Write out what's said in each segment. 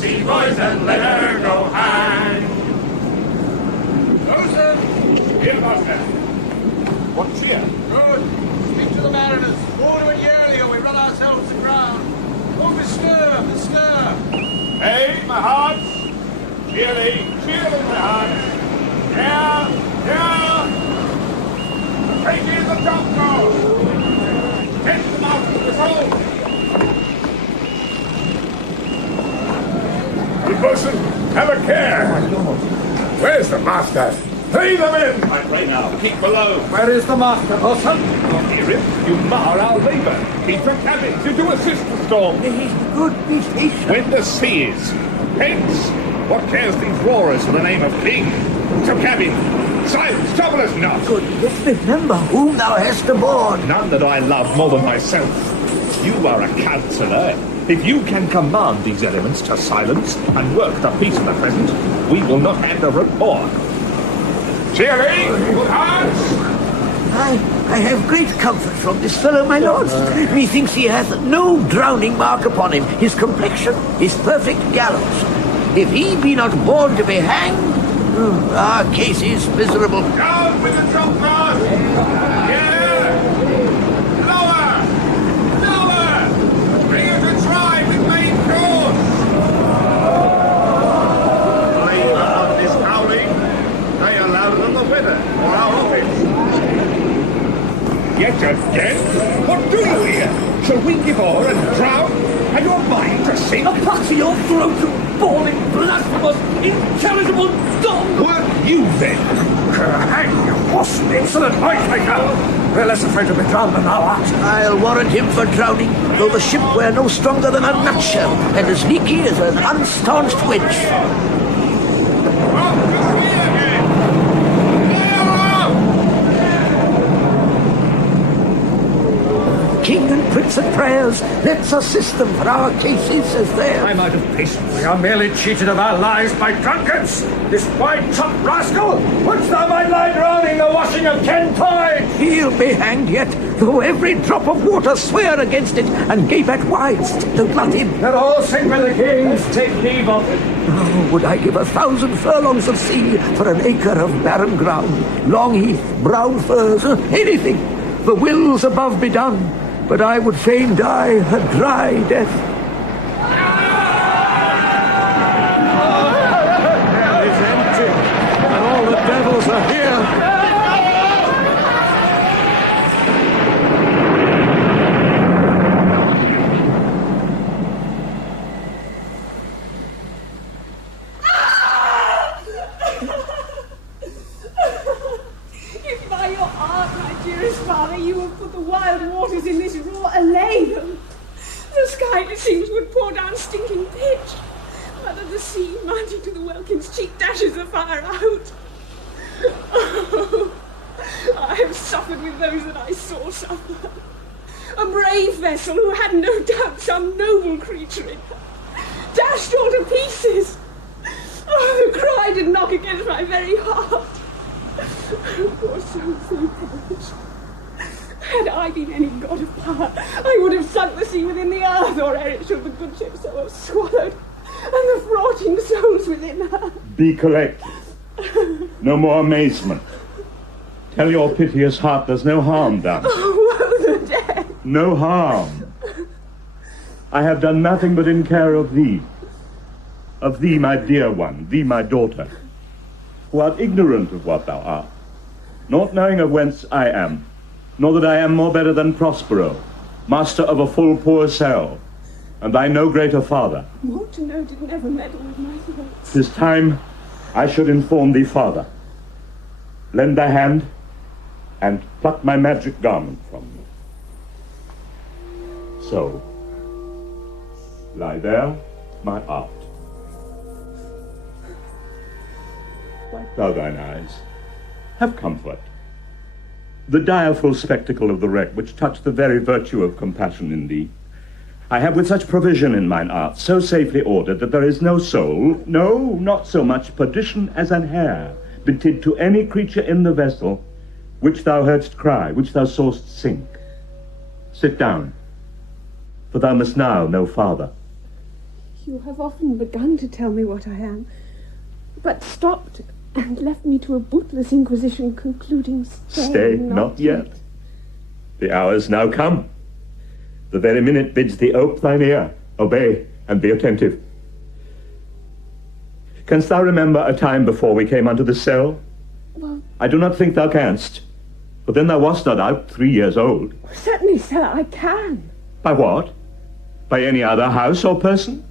See, boys, and let her go hang. Joseph! Here, master. What cheer? Good. Speak to the mariners. 4 to a yearly, or we run ourselves aground. Over stir, stir. Hey, my hearts. Cheerly, my hearts. Yeah. Take in the top goes. Get them out of the hold. Good bosun, have a care. Where's the master? Pay them in! I pray now, keep below. Where is the master, bosun? Hear him? You mar our labour. Keep your cabins to assist the storm. He's good, be patient. When the sea is. Hence, what cares these roarers for the name of king? To cabin. Silence, trouble us not. Good, yet remember whom thou hast aboard. None that I love more than myself. You are a counsellor. If you can command these elements to silence and work the peace of the present, we will not hand a report. Cheerly, good hearts. I have great comfort from this fellow, my lords. Methinks he hath no drowning mark upon him. His complexion is perfect gallows. If he be not born to be hanged, our case is miserable. Down with the drop guard! Yeah! Lower! Bring her to try with main course! Labor of this howling, they are louder than the weather, or our office. Yet again? What do you here? Shall we give o'er and drown? Have your mind to sink? A pot to your throat, you bawling, blasphemous, intelligible dog! Weren't you then? Hang you, awesome, excellent hightaker! We're less afraid to be drowned than thou art. I'll warrant him for drowning, though the ship were no stronger than a nutshell, and as leaky as an unstaunched winch. King and Prince of Prayers, let's assist them, for our case is as theirs. I'm out of patience. We are merely cheated of our lives by drunkards. This white-topped rascal, wouldst thou mind lie drowning the washing of 10 tides? He'll be hanged yet, though every drop of water swear against it, and gape at wide, don't let him. Let all sing with the king. Let's take leave of it. Oh, would I give 1,000 furlongs of sea for an acre of barren ground, long heath, brown furs, anything. The will's above be done. But I would fain die a dry death. Hell is empty, and all the devils are here. If by your art, my dearest father, you have put the wild waters in this roar, allay them. The sky, it seems, would pour down stinking pitch. Whether the sea, mounting to the welkin's cheek, dashes the fire out. Oh, I have suffered with those that I saw suffer. A brave vessel who had no doubt some noble creature in her, dashed all to pieces. Oh, the cry did knock against my very heart. Poor souls, they perish. Had I been any god of power, I would have sunk the sea within the earth, or ere it should the good ship so have swallowed, and the fraughting souls within her. Be collected. No more amazement. Tell your piteous heart there's no harm done. Oh, woe the dead! No harm. I have done nothing but in care of thee. Of thee, my dear one, thee, my daughter, who art ignorant of what thou art, not knowing of whence I am, nor that I am more better than Prospero, master of a full poor cell, and thy no greater father. More to know did never meddle with my thoughts. 'Tis time I should inform thee farther. Lend thy hand, and pluck my magic garment from me. So, lie there, my art. Wipe thou thine eyes. Have comfort. The direful spectacle of the wreck, which touched the very virtue of compassion in thee, I have with such provision in mine art, so safely ordered, that there is no soul, no, not so much perdition as an hair, betid to any creature in the vessel, which thou heardst cry, which thou saw'st sink. Sit down, for thou must now know farther. You have often begun to tell me what I am, but stopped and left me to a bootless inquisition, concluding, Stay not yet. The hour's now come. The very minute bids thee ope thine ear, obey, and be attentive. Canst thou remember a time before we came unto this cell? Well, I do not think thou canst, for then thou wast not out 3 years old. certainly, sir, I can. By what? By any other house or person?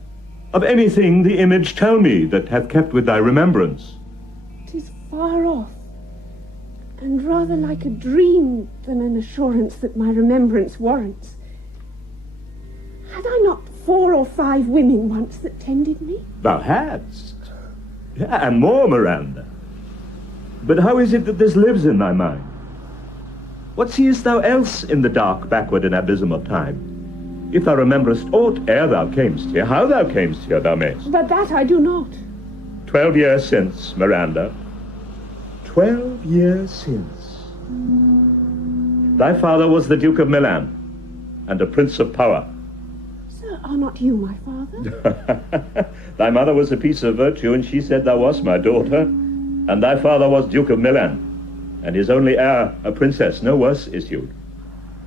Of anything the image tell me that hath kept with thy remembrance. 'Tis far off, and rather like a dream than an assurance that my remembrance warrants. Had I not 4 or 5 women once that tended me? Thou hadst. Yeah, and more, Miranda. But how is it that this lives in thy mind? What seest thou else in the dark, backward, and abysm of time? If thou rememberest aught ere thou camest here, how thou camest here, thou mayst. But that I do not. 12 years since, Miranda. 12 years since. Thy father was the Duke of Milan, and a prince of power. Sir, are not you my father? Thy mother was a piece of virtue, and she said thou wast my daughter, and thy father was Duke of Milan, and his only heir, a princess, no worse issued.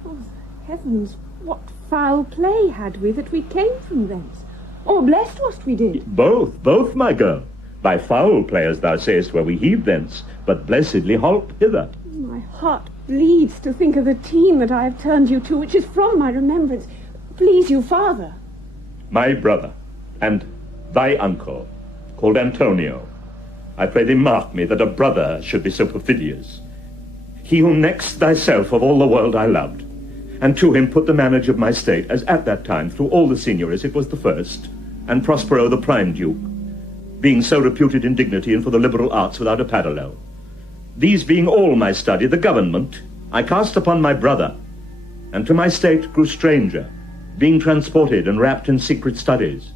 Oh, heavens, what foul play had we that we came from thence? Or blessed wast we did? Both, my girl. By foul play, as thou sayest, were we heaved thence, but blessedly holp hither. My heart bleeds to think of the team that I have turned you to, which is from my remembrance. Please you, father. My brother, and thy uncle, called Antonio. I pray thee mark me that a brother should be so perfidious. He who next thyself of all the world I loved, and to him put the manage of my state, as at that time through all the signories it was the first, and Prospero the prime duke, being so reputed in dignity and for the liberal arts without a parallel. These being all my study, the government, I cast upon my brother, and to my state grew stranger, being transported and wrapped in secret studies.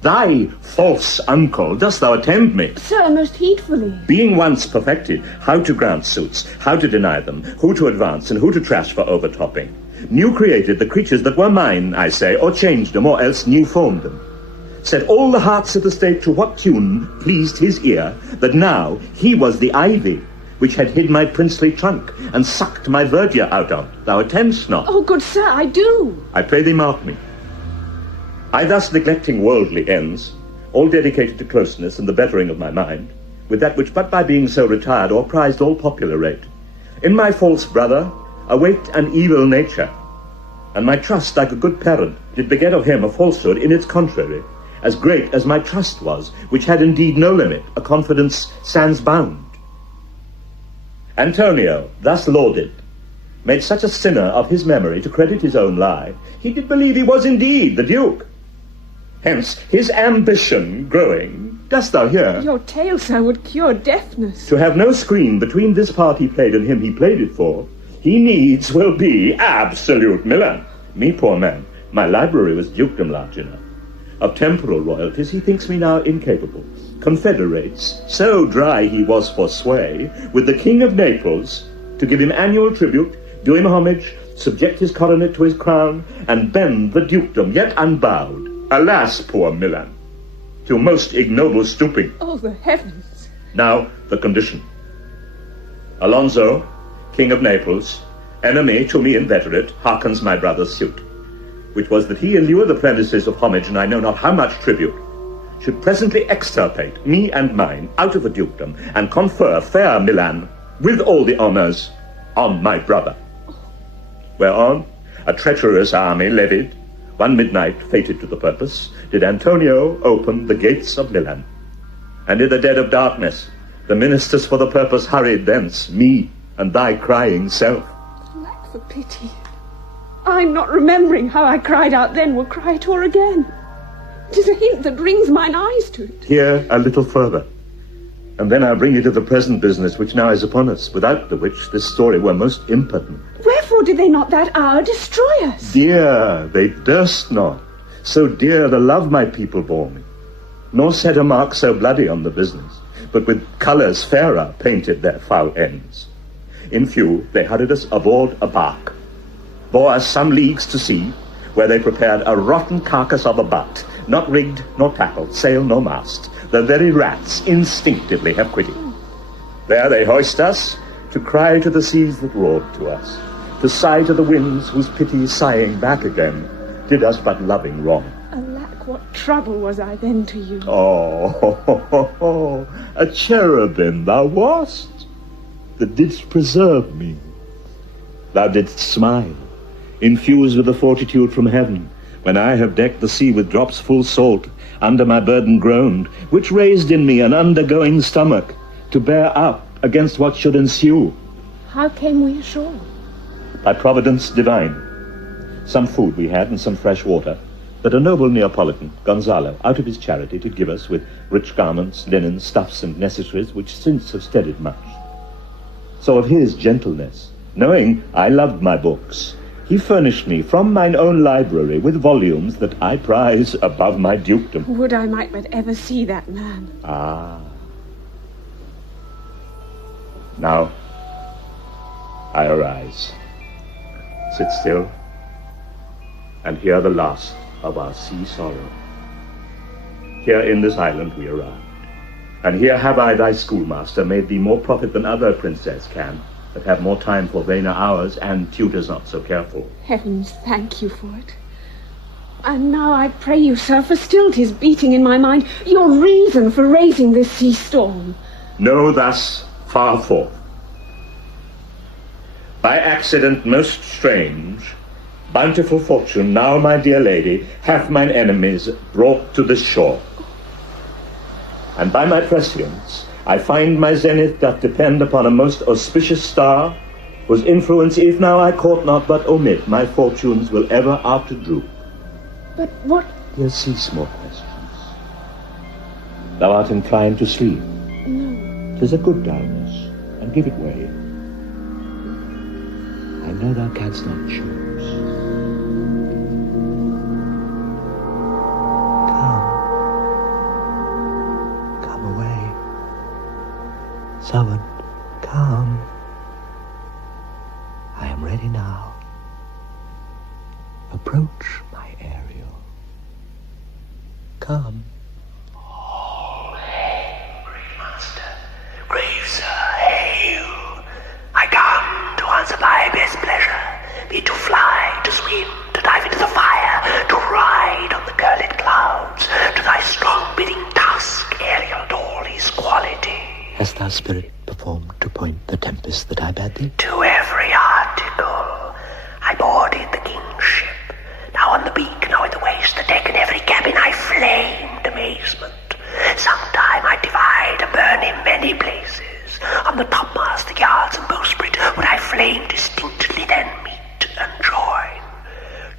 Thy false uncle, dost thou attend me? Sir, most heedfully. Being once perfected, how to grant suits, how to deny them, who to advance and who to trash for overtopping, new created the creatures that were mine, I say, or changed them, or else new formed them. Set all the hearts of the state to what tune pleased his ear, that now he was the ivy, which had hid my princely trunk, and sucked my verdure out of. Thou attend'st not. Oh, good sir, I do. I pray thee mark me. I thus neglecting worldly ends, all dedicated to closeness and the bettering of my mind, with that which but by being so retired or prized all popular rate, in my false brother await an evil nature, and my trust, like a good parent, did beget of him a falsehood in its contrary, as great as my trust was, which had indeed no limit, a confidence sans bound. Antonio, thus lauded, made such a sinner of his memory to credit his own lie, he did believe he was indeed the Duke. Hence, his ambition growing, dost thou hear? Your tale, sir, would cure deafness. To have no screen between this part he played and him he played it for, he needs will be absolute Milan. Me, poor man, my library was dukedom large enough. Of temporal royalties he thinks me now incapable. Confederates, so dry he was for sway, with the King of Naples, to give him annual tribute, do him homage, subject his coronet to his crown, and bend the dukedom, yet unbowed. Alas, poor Milan, to most ignoble stooping. Oh, the heavens. Now, the condition. Alonso, King of Naples, enemy to me inveterate, hearkens my brother's suit, which was that he, in lieu of the premises of homage, and I know not how much tribute, should presently extirpate me and mine out of a dukedom, and confer fair Milan, with all the honours, on my brother. Whereon, a treacherous army levied, one midnight, fated to the purpose, did Antonio open the gates of Milan. And in the dead of darkness, the ministers for the purpose hurried thence, me and thy crying self. Lack for pity. I'm not remembering how I cried out then will cry it o'er again. 'Tis a hint that brings mine eyes to it. Here a little further, and then I'll bring you to the present business which now is upon us, without the which this story were most impertinent. Wherefore did they not that hour destroy us? Dear, they durst not. So dear the love my people bore me, nor set a mark so bloody on the business, but with colours fairer painted their foul ends. In few, they hurried us aboard a bark, bore us some leagues to sea, where they prepared a rotten carcass of a butt, not rigged nor tackled, sail nor mast. The very rats instinctively have quitted. There they hoist us, to cry to the seas that roared to us, to sigh to the winds whose pity sighing back again did us but loving wrong. Alack, what trouble was I then to you? Oh, a cherubim thou wast, that didst preserve me. Thou didst smile, infused with the fortitude from heaven, when I have decked the sea with drops full salt, under my burden groaned, which raised in me an undergoing stomach, to bear up against what should ensue. How came we ashore? By providence divine. Some food we had and some fresh water, that a noble Neapolitan, Gonzalo, out of his charity did give us, with rich garments, linen, stuffs, and necessaries, which since have steadied much. So of his gentleness, knowing I loved my books, he furnished me from mine own library with volumes that I prize above my dukedom. Would I might but ever see that man. Ah. Now, I arise, sit still, and hear the last of our sea sorrow. Here in this island we arrived, and here have I, thy schoolmaster, made thee more prophet than other princess can, that have more time for vainer hours, and tutors not so careful. Heavens, thank you for it. And now I pray you, sir, for still 'tis beating in my mind, your reason for raising this sea storm. Know thus far forth. By accident most strange, bountiful fortune now, my dear lady, hath mine enemies brought to this shore. And by my prescience, I find my zenith doth depend upon a most auspicious star, whose influence, if now I court not but omit, my fortunes will ever after droop. But what? Dear, cease more questions. Thou art inclined to sleep. No. 'Tis a good dullness, and give it way. I know thou canst not choose. Come away. Servant, come. I am ready now. Approach, my Ariel. Come. Oh, hail, brave master, brave sir, hail. I come to answer thy best pleasure, be it to fly, to swim, to dive into the fire, to ride on the curled clouds, to thy strong bidding task, Ariel, and all his quality. Hast thou spirit performed to point the tempest that I bade thee? To every article. I boarded the king's ship, now on the beak, now in the waist, the deck, and every cabin I flamed amazement. Sometime I divide and burn in many places. On the topmast, the yards, and bowsprit would I flame distinctly, then meet and join.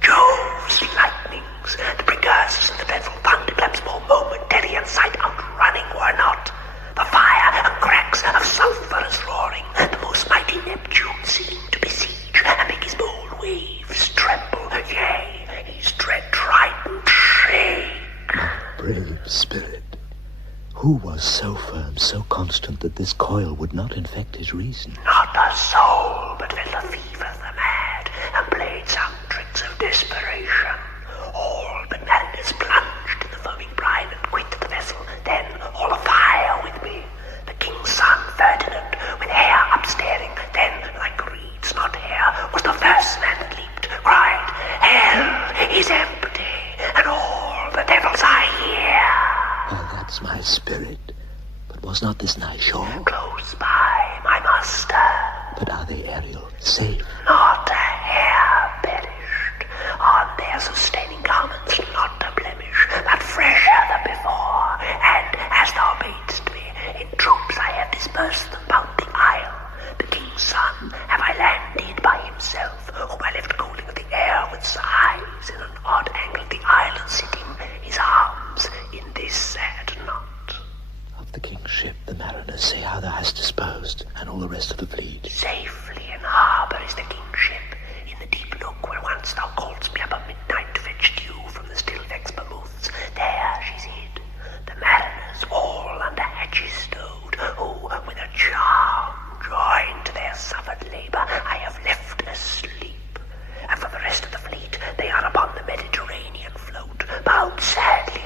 Jove's lightnings, the precursors, and the dreadful thunderclaps, more momentary and sight outrunning were not. The fire and cracks of sulphurous roaring, the most mighty Neptune seemed to besiege, and make his bold waves tremble, yea, his dread trident shake. Brave spirit, who was so firm, so constant, that this coil would not infect his reason? Not a soul but felt the fever of the mad, and played some tricks of desperation. All but mariners plunged in the foaming brine and quit the vessel, then all afire with me. The king's son, Ferdinand, with hair upstaring, then, like reeds not hair, was the first man that leaped, cried, Hell is empty, and all the devils are here. Oh, that's my spirit. But was not this nigh shore? Close by, my master. But are they, Ariel, safe? Not a hair perished. On their sustaining garments not a blemish, but fresher than before. And as thou badest me, in troops I have dispersed them about the isle. The king's son have I landed by himself, whom I left cooling of the air with sighs in an odd angle of the island, sitting his arms in this sad knot. Of the king's ship, the mariners say how thou hast disposed, and all the rest of the fleet. Safely in harbour is the king's ship, in the deep nook where once thou calledst me up at midnight to fetch dew from the still vexed Bermuths. There she's hid. The mariners all under hatches stowed, who, with a charm joined to their suffered labour, I have left asleep. And for the rest of the fleet, they are upon the Mediterranean float, bound sadly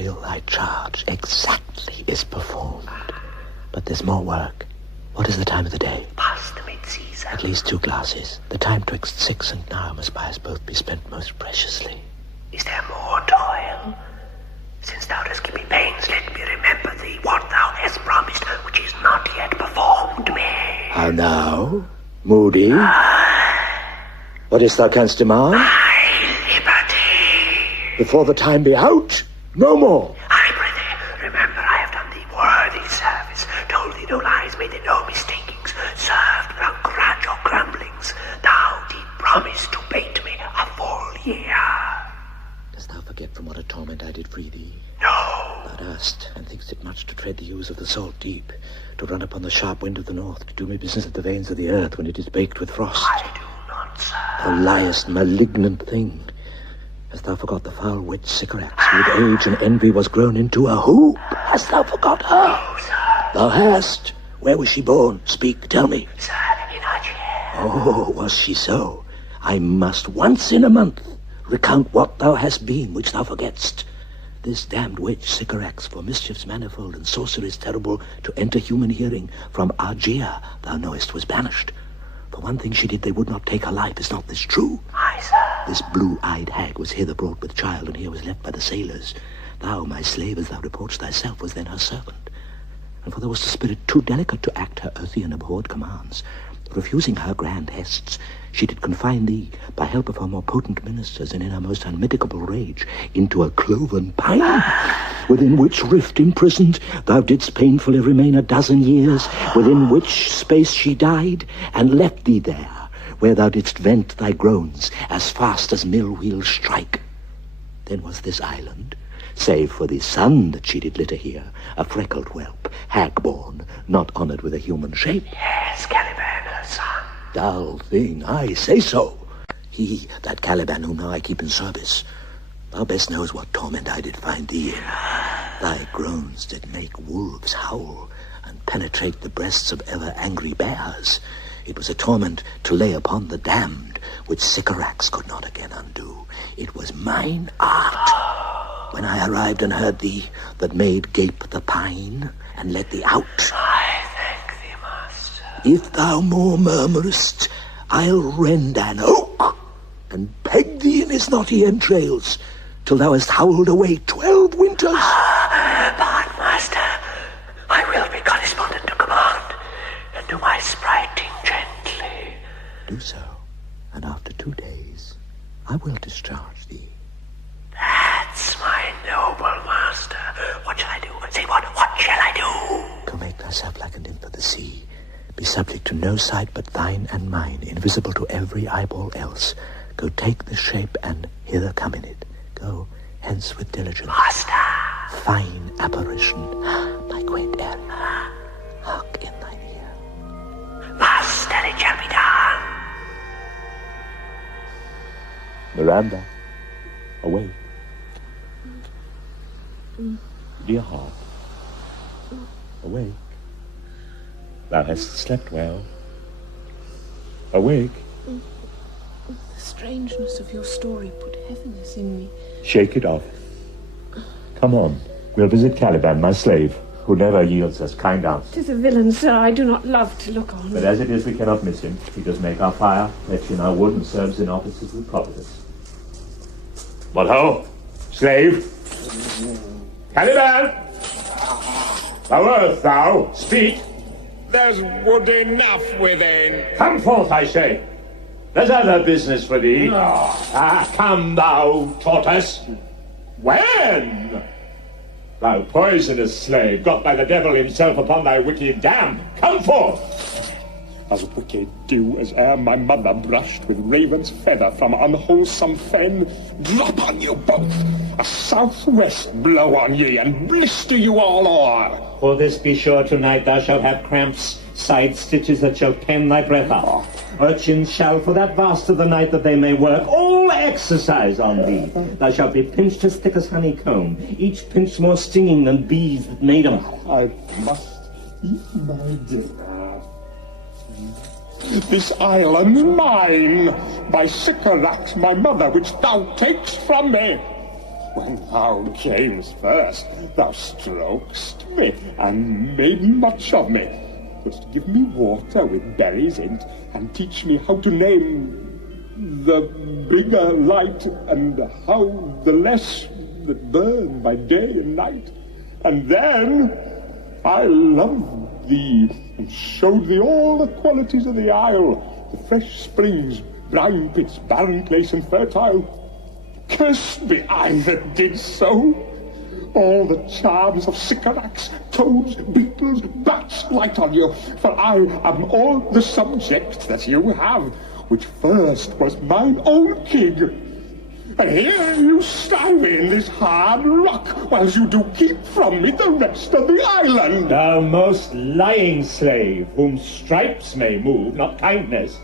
Ariel, I charge, exactly is performed. But there's more work. What is the time of the day? Past the mid-season. At least 2 glasses. The time twixt 6 and now must by us both be spent most preciously. Is there more toil? Since thou dost give me pains, let me remember thee what thou hast promised, which is not yet performed me. How now, moody? What is thou canst demand? My liberty. Before the time be out, no more. I pray thee, remember I have done thee worthy service, told thee no lies, made thee no mistakings, served without grudge or grumblings. Thou did promise to bait me a full year. Dost thou forget from what a torment I did free thee? No. Thou dost, and think'st it much to tread the ooze of the salt deep, to run upon the sharp wind of the north, to do me business at the veins of the earth when it is baked with frost. I do not, sir. Thou liest, malignant thing. Hast thou forgot the foul witch Sycorax, who with age and envy was grown into a hoop? Hast thou forgot her? No, sir. Thou hast. Where was she born? Speak, tell me. Sir, in our chair. Oh, was she so? I must once in a month recount what thou hast been, which thou forgetst. This damned witch Sycorax, for mischiefs manifold and sorceries terrible to enter human hearing, from Argia, thou knowest, was banished. For one thing she did, they would not take her life. Is not this true? Aye, sir. This blue-eyed hag was hither brought with child, and here was left by the sailors. Thou, my slave, as thou reportst thyself, was then her servant. And for thou wast a spirit too delicate to act her earthy and abhorred commands, refusing her grand hests, she did confine thee, by help of her more potent ministers, and in her most unmitigable rage, into a cloven pine, within which rift imprisoned thou didst painfully remain a dozen years, within which space she died, and left thee there, where thou didst vent thy groans, as fast as mill wheels strike. Then was this island, save for the son that she did litter here, a freckled whelp, hag-born, not honoured with a human shape. Yes, Caliban, her son. Dull thing, I say so. He, that Caliban whom now I keep in service, thou best knows what torment I did find thee in. Thy groans did make wolves howl, and penetrate the breasts of ever angry bears. It was a torment to lay upon the damned, which Sycorax could not again undo. It was mine art, when I arrived and heard thee, that made gape the pine, and let thee out. I thank thee, master. If thou more murmurest, I'll rend an oak, and peg thee in his knotty entrails, till thou hast howled away 12 winters. But, master, I will be correspondent to command, and do my spriting gently. Do so, and after 2 days, I will discharge thee. That's my noble master. What shall I do? Say what shall I do? Go make thyself like a nymph of the sea. Be subject to no sight but thine and mine, invisible to every eyeball else. Go take the shape, and hither come in it. Go hence with diligence. Master! Fine apparition, my quaint Ariel, hark in thine ear. Master, it shall be done. Miranda, awake. Dear heart, awake. Thou hast slept well. Awake. The strangeness of your story put heaviness in me. Shake it off. Come on. We'll visit Caliban, my slave, who never yields us kind answers. 'Tis a villain, sir, I do not love to look on. But as it is, we cannot miss him. He does make our fire, lets in our wood, and serves in offices with Providence. What ho! Slave! Caliban! Thou earth, thou! Speak! There's wood enough within. Come forth, I say! There's other business for thee. Come, thou tortoise! When? Thou poisonous slave, got by the devil himself upon thy wicked dam, come forth! As wicked do as ere my mother brushed with raven's feather from unwholesome fen, drop on you both, a southwest blow on ye, and blister you all o'er. For this be sure tonight thou shalt have cramps, side stitches that shall pen thy breath out. Urchins shall, for that vast of the night that they may work, all exercise on thee. Thou shalt be pinched as thick as honeycomb, each pinch more stinging than bees that made 'em. I must eat my dinner. This island mine, by Sycorax my mother, which thou takest from me. when thou camest first, thou strokest me, and made much of me. Dost give me water with berries in, and teach me how to name the bigger light, and how the less that burn by day and night. And then I loved thee, and showed thee all the qualities of the isle, the fresh springs, brine pits, barren place, and fertile. Cursed be I that did so. All the charms of sycorax, toads, beetles, bats light on you, for I am all the subject that you have, which first was mine own king. And here you strive in this hard rock, whilst you do keep from me the rest of the island. Thou most lying slave, whom stripes may move, not kindness.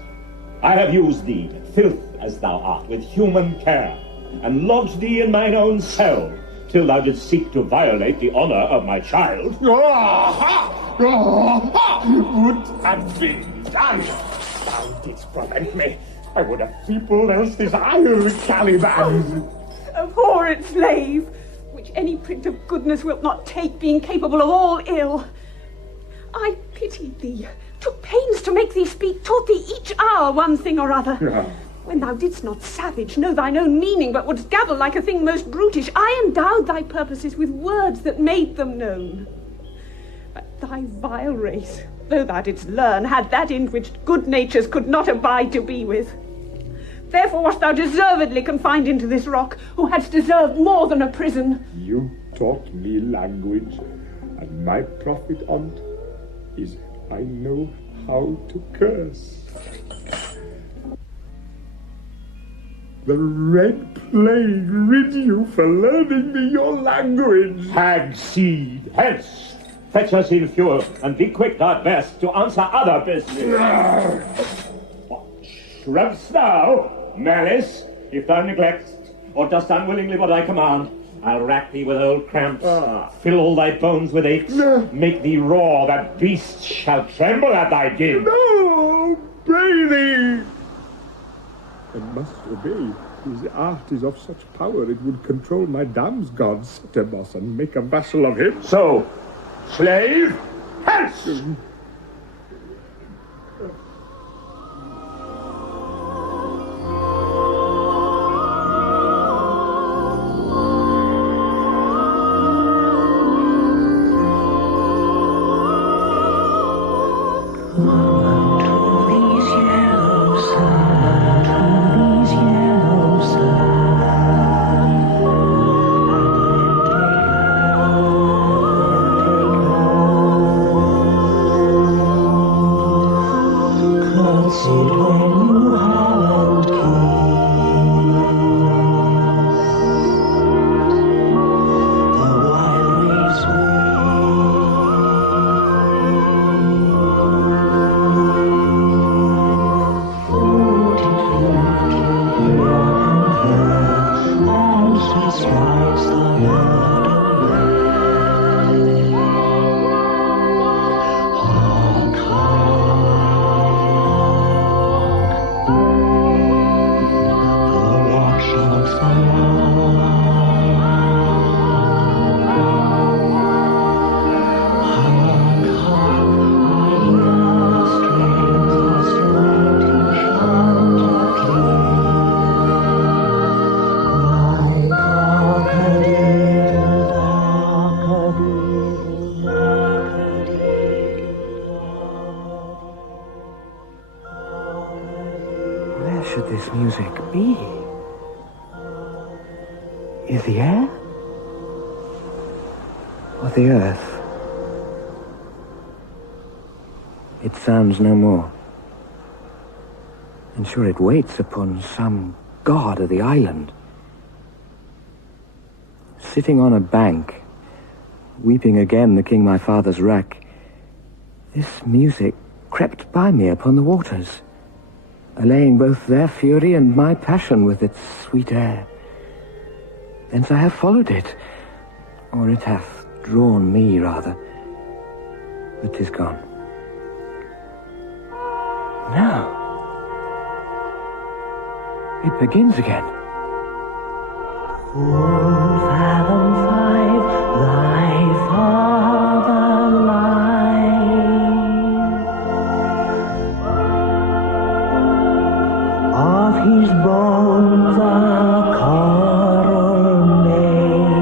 I have used thee, filth as thou art, with human care, and lodged thee in mine own cell, till thou didst seek to violate the honor of my child. Would have been done. Thou didst prevent me. I would have peopled else this isle with Caliban. Abhorrent slave, which any print of goodness wilt not take, being capable of all ill. I pitied thee, took pains to make thee speak, taught thee each hour one thing or other. Yeah. When thou didst not savage know thine own meaning, but wouldst gabble like a thing most brutish, I endowed thy purposes with words that made them known. But thy vile race, though thou didst learn, had that end which good natures could not abide to be with. Therefore wast thou deservedly confined into this rock, who hadst deserved more than a prison. You taught me language, and my profit on't is I know how to curse. The Red Plague rid you for learning me your language. Hag seed, hence! Fetch us in fuel, and be quick, God best, to answer other business. What shrubst thou, malice, if thou neglect'st, or dost unwillingly what I command? I'll rack thee with old cramps, fill all thy bones with aches, make thee roar that beasts shall tremble at thy din. No, pray thee! I must obey. His art is of such power it would control my dam's god, Setebos, and make a vassal of him. So, slave, hence! The air? Or the earth? It sounds no more. And sure it waits upon some god of the island. Sitting on a bank, weeping again the king my father's wreck, this music crept by me upon the waters, allaying both their fury and my passion with its sweet air. Thence I have followed it, or it hath drawn me, rather. But 'tis gone. Now, it begins again. his bones are coral made.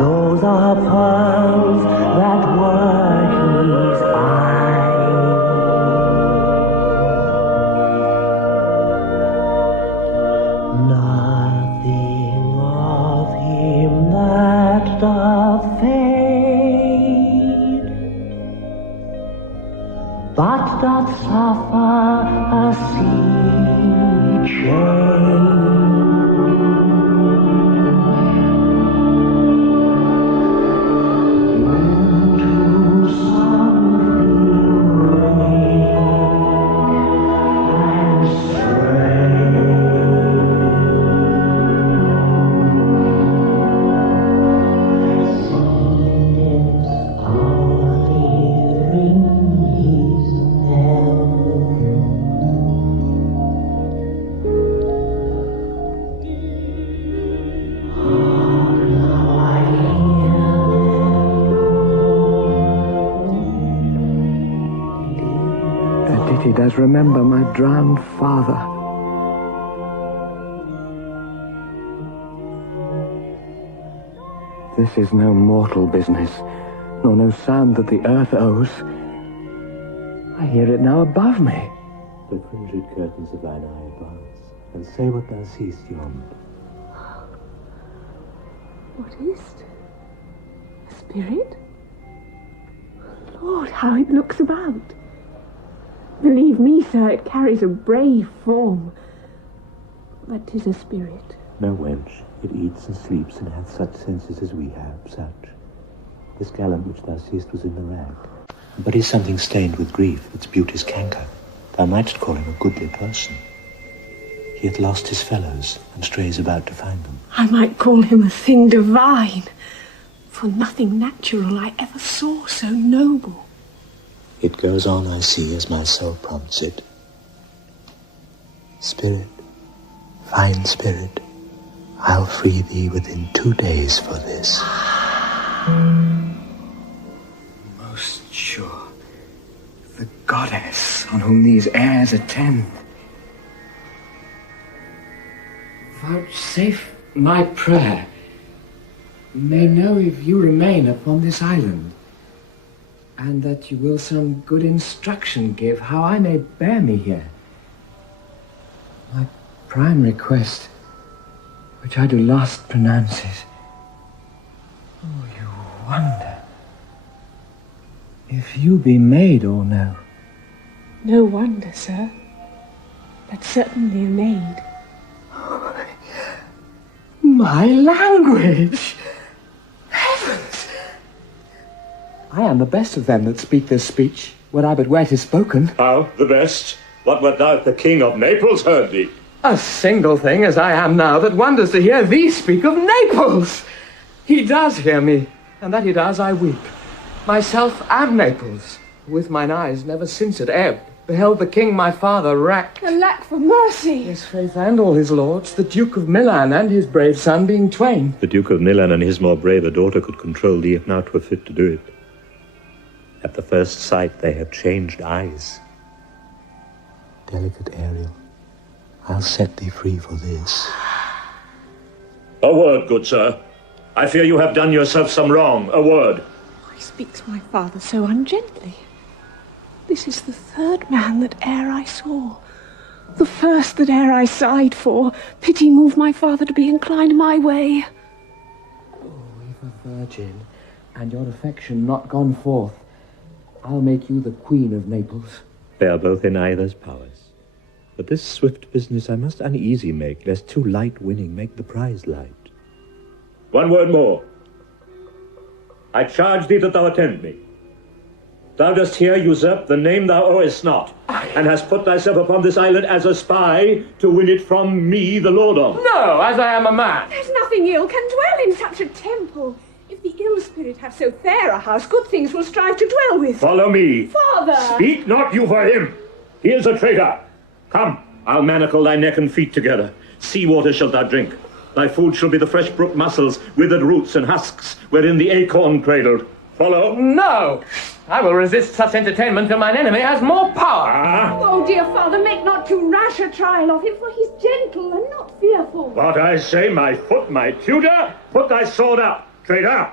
Those are pearls that were his eyes. Nothing of him that doth fade, but doth suffer a sea change. Into something great and strange. Hourly ring his knell. Now I hear The ditty does remember my drowned father. This is no mortal business, nor no sound that the earth owes. I hear it now above me. The fringed curtains of thine eye advance, and say what thou seest yond. What is't? A spirit? Lord, how it looks about. Believe me, sir, it carries a brave form. But 'tis a spirit. No, wench, it eats and sleeps and hath such senses as we have, such. This gallant which thou seest was in the rag, but is something stained with grief, its beauty's canker. Thou mightst call him a goodly person. He hath lost his fellows, and strays about to find them. I might call him a thing divine, for nothing natural I ever saw so noble. It goes on, I see, as my soul prompts it. Spirit, fine spirit, I'll free thee within 2 days for this. Most sure, the goddess on whom these airs attend. Vouchsafe my prayer may know if you remain upon this island, and that you will some good instruction give how I may bear me here. My prime request, which I do last pronounce, is, oh, you wonder if you be maid or no. No wonder, sir, but certainly a maid. My language! Heavens! I am the best of them that speak this speech, when I but where 'tis spoken. How, the best? What wert thou if the King of Naples heard thee? A single thing as I am now that wonders to hear thee speak of Naples. He does hear me, and that he does I weep. Myself and Naples, with mine eyes never since it ebbed, beheld the king my father racked. Alack for mercy! His faith and all his lords, the Duke of Milan and his brave son being twain. The Duke of Milan and his more braver daughter could control thee if now 'twere fit to do it. At the first sight they have changed eyes. Delicate Ariel, I'll set thee free for this. A word, good sir. I fear you have done yourself some wrong. A word. Why speaks my father so ungently? This is the third man that e'er I saw. The first that e'er I sighed for. Pity move my father to be inclined my way. Oh, if a virgin, and your affection not gone forth, I'll make you the Queen of Naples. They are both in either's powers. But this swift business I must uneasy make, lest too light winning make the prize light. One word more. I charge thee that thou attend me. Thou dost here usurp the name thou owest not, and hast put thyself upon this island as a spy to win it from me, the lordom. No, as I am a man. There's nothing ill can dwell in such a temple. If the ill spirit have so fair a house, good things will strive to dwell with. Follow me. Father! Speak not you for him. He is a traitor. Come, I'll manacle thy neck and feet together. Sea water shalt thou drink. Thy food shall be the fresh brook mussels, withered roots and husks, wherein the acorn cradled. Follow. No! I will resist such entertainment till mine enemy has more power. Oh, dear father, make not too rash a trial of him, for he's gentle and not fearful. What I say, my foot, my tutor, put thy sword up, traitor.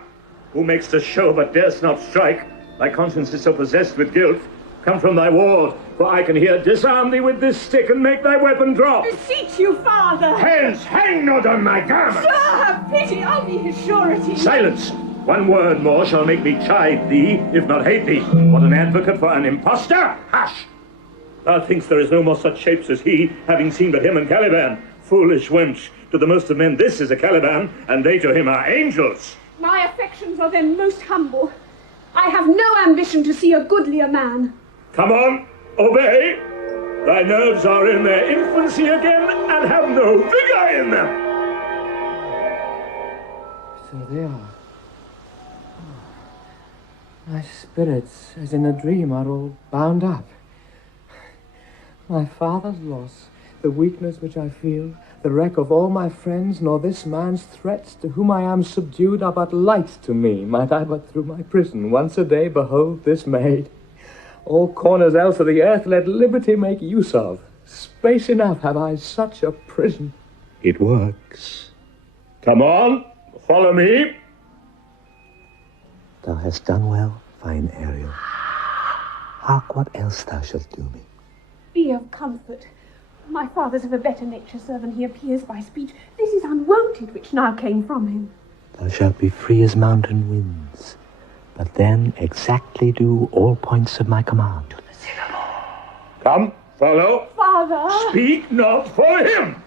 Who makes the show but dares not strike? Thy conscience is so possessed with guilt. Come from thy ward, for I can here disarm thee with this stick and make thy weapon drop. Beseech you, father. Hence, hang not on my garment. Sir, have pity, I'll be his surety. Silence. One word more shall make me chide thee, if not hate thee. What an advocate for an impostor? Hush! Thou thinkst there is no more such shapes as he, having seen but him and Caliban. Foolish wench. To the most of men this is a Caliban, and they to him are angels. My affections are then most humble. I have no ambition to see a goodlier man. Come on, obey. Thy nerves are in their infancy again, and have no vigor in them. So they are. My spirits, as in a dream, are all bound up. My father's loss, the weakness which I feel, the wreck of all my friends, nor this man's threats to whom I am subdued are but light to me. Might I but through my prison once a day behold this maid. All corners else of the earth let liberty make use of. Space enough have I such a prison. It works. Come on, follow me. Thou hast done well, fine Ariel. Hark what else thou shalt do me. Be of comfort. My father's of a better nature, sir, than he appears by speech. This is unwonted which now came from him. Thou shalt be free as mountain winds, but then exactly do all points of my command. To the syllable. Come, follow. Father! Speak not for him.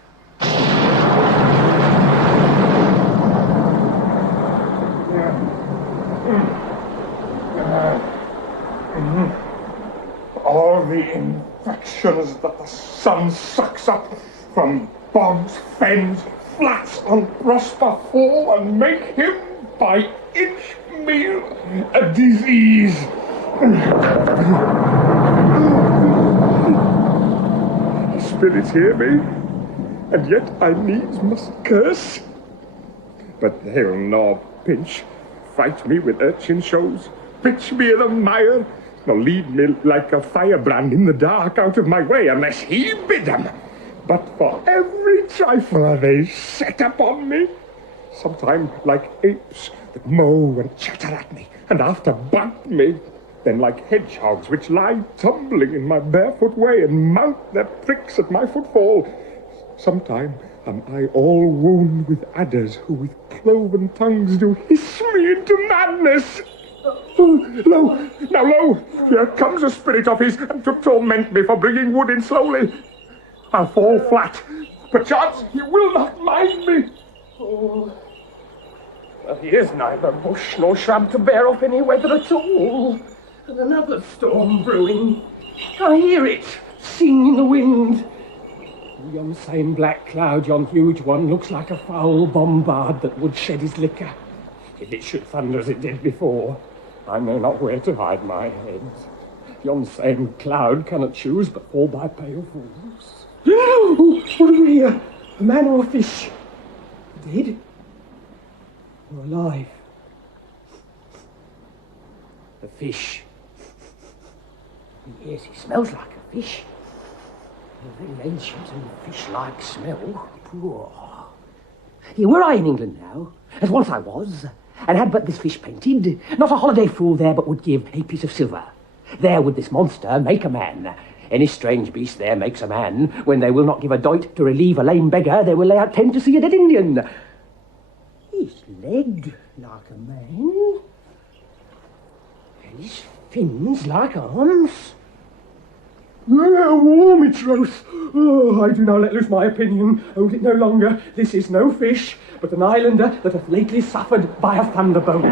All the infections that the sun sucks up from bogs, fens, flats on Prospero fall and make him by inch meal a disease. Spirits hear me, and yet I needs must curse. But they'll nor pinch, fight me with urchin shows, pitch me in the mire, nor lead me like a firebrand in the dark out of my way unless he bid them. But for every trifle they set upon me, sometime like apes that mow and chatter at me, and after bite me, then like hedgehogs which lie tumbling in my barefoot way and mount their pricks at my footfall. Sometime am I all wound with adders who with cloven tongues do hiss me into madness. Lo, now lo, here comes a spirit of his and to torment me for bringing wood in slowly. I'll fall flat. Perchance he will not mind me. Oh, well, he is neither bush nor shrub to bear off any weather at all. And another storm brewing. I hear it, sing in the wind. Yon same black cloud, yon huge one, looks like a foul bombard that would shed his liquor. If it should thunder as it did before, I know not where to hide my head. Yon same cloud cannot choose but fall by pale fools. Oh, what do we hear? A man or a fish? Dead? Or alive? The fish. Yes, he smells like a fish. A very ancient and fish-like smell. Poor. Here were I in England now, as once I was, and had but this fish painted, not a holiday fool there but would give a piece of silver. There would this monster make a man. Any strange beast there makes a man. When they will not give a doit to relieve a lame beggar, they will lay out 10 to see a dead Indian. His leg like a man, and his fins like arms. Warm its troth. Oh, I do now let loose my opinion. Hold it no longer. This is no fish, but an islander that hath lately suffered by a thunderbolt.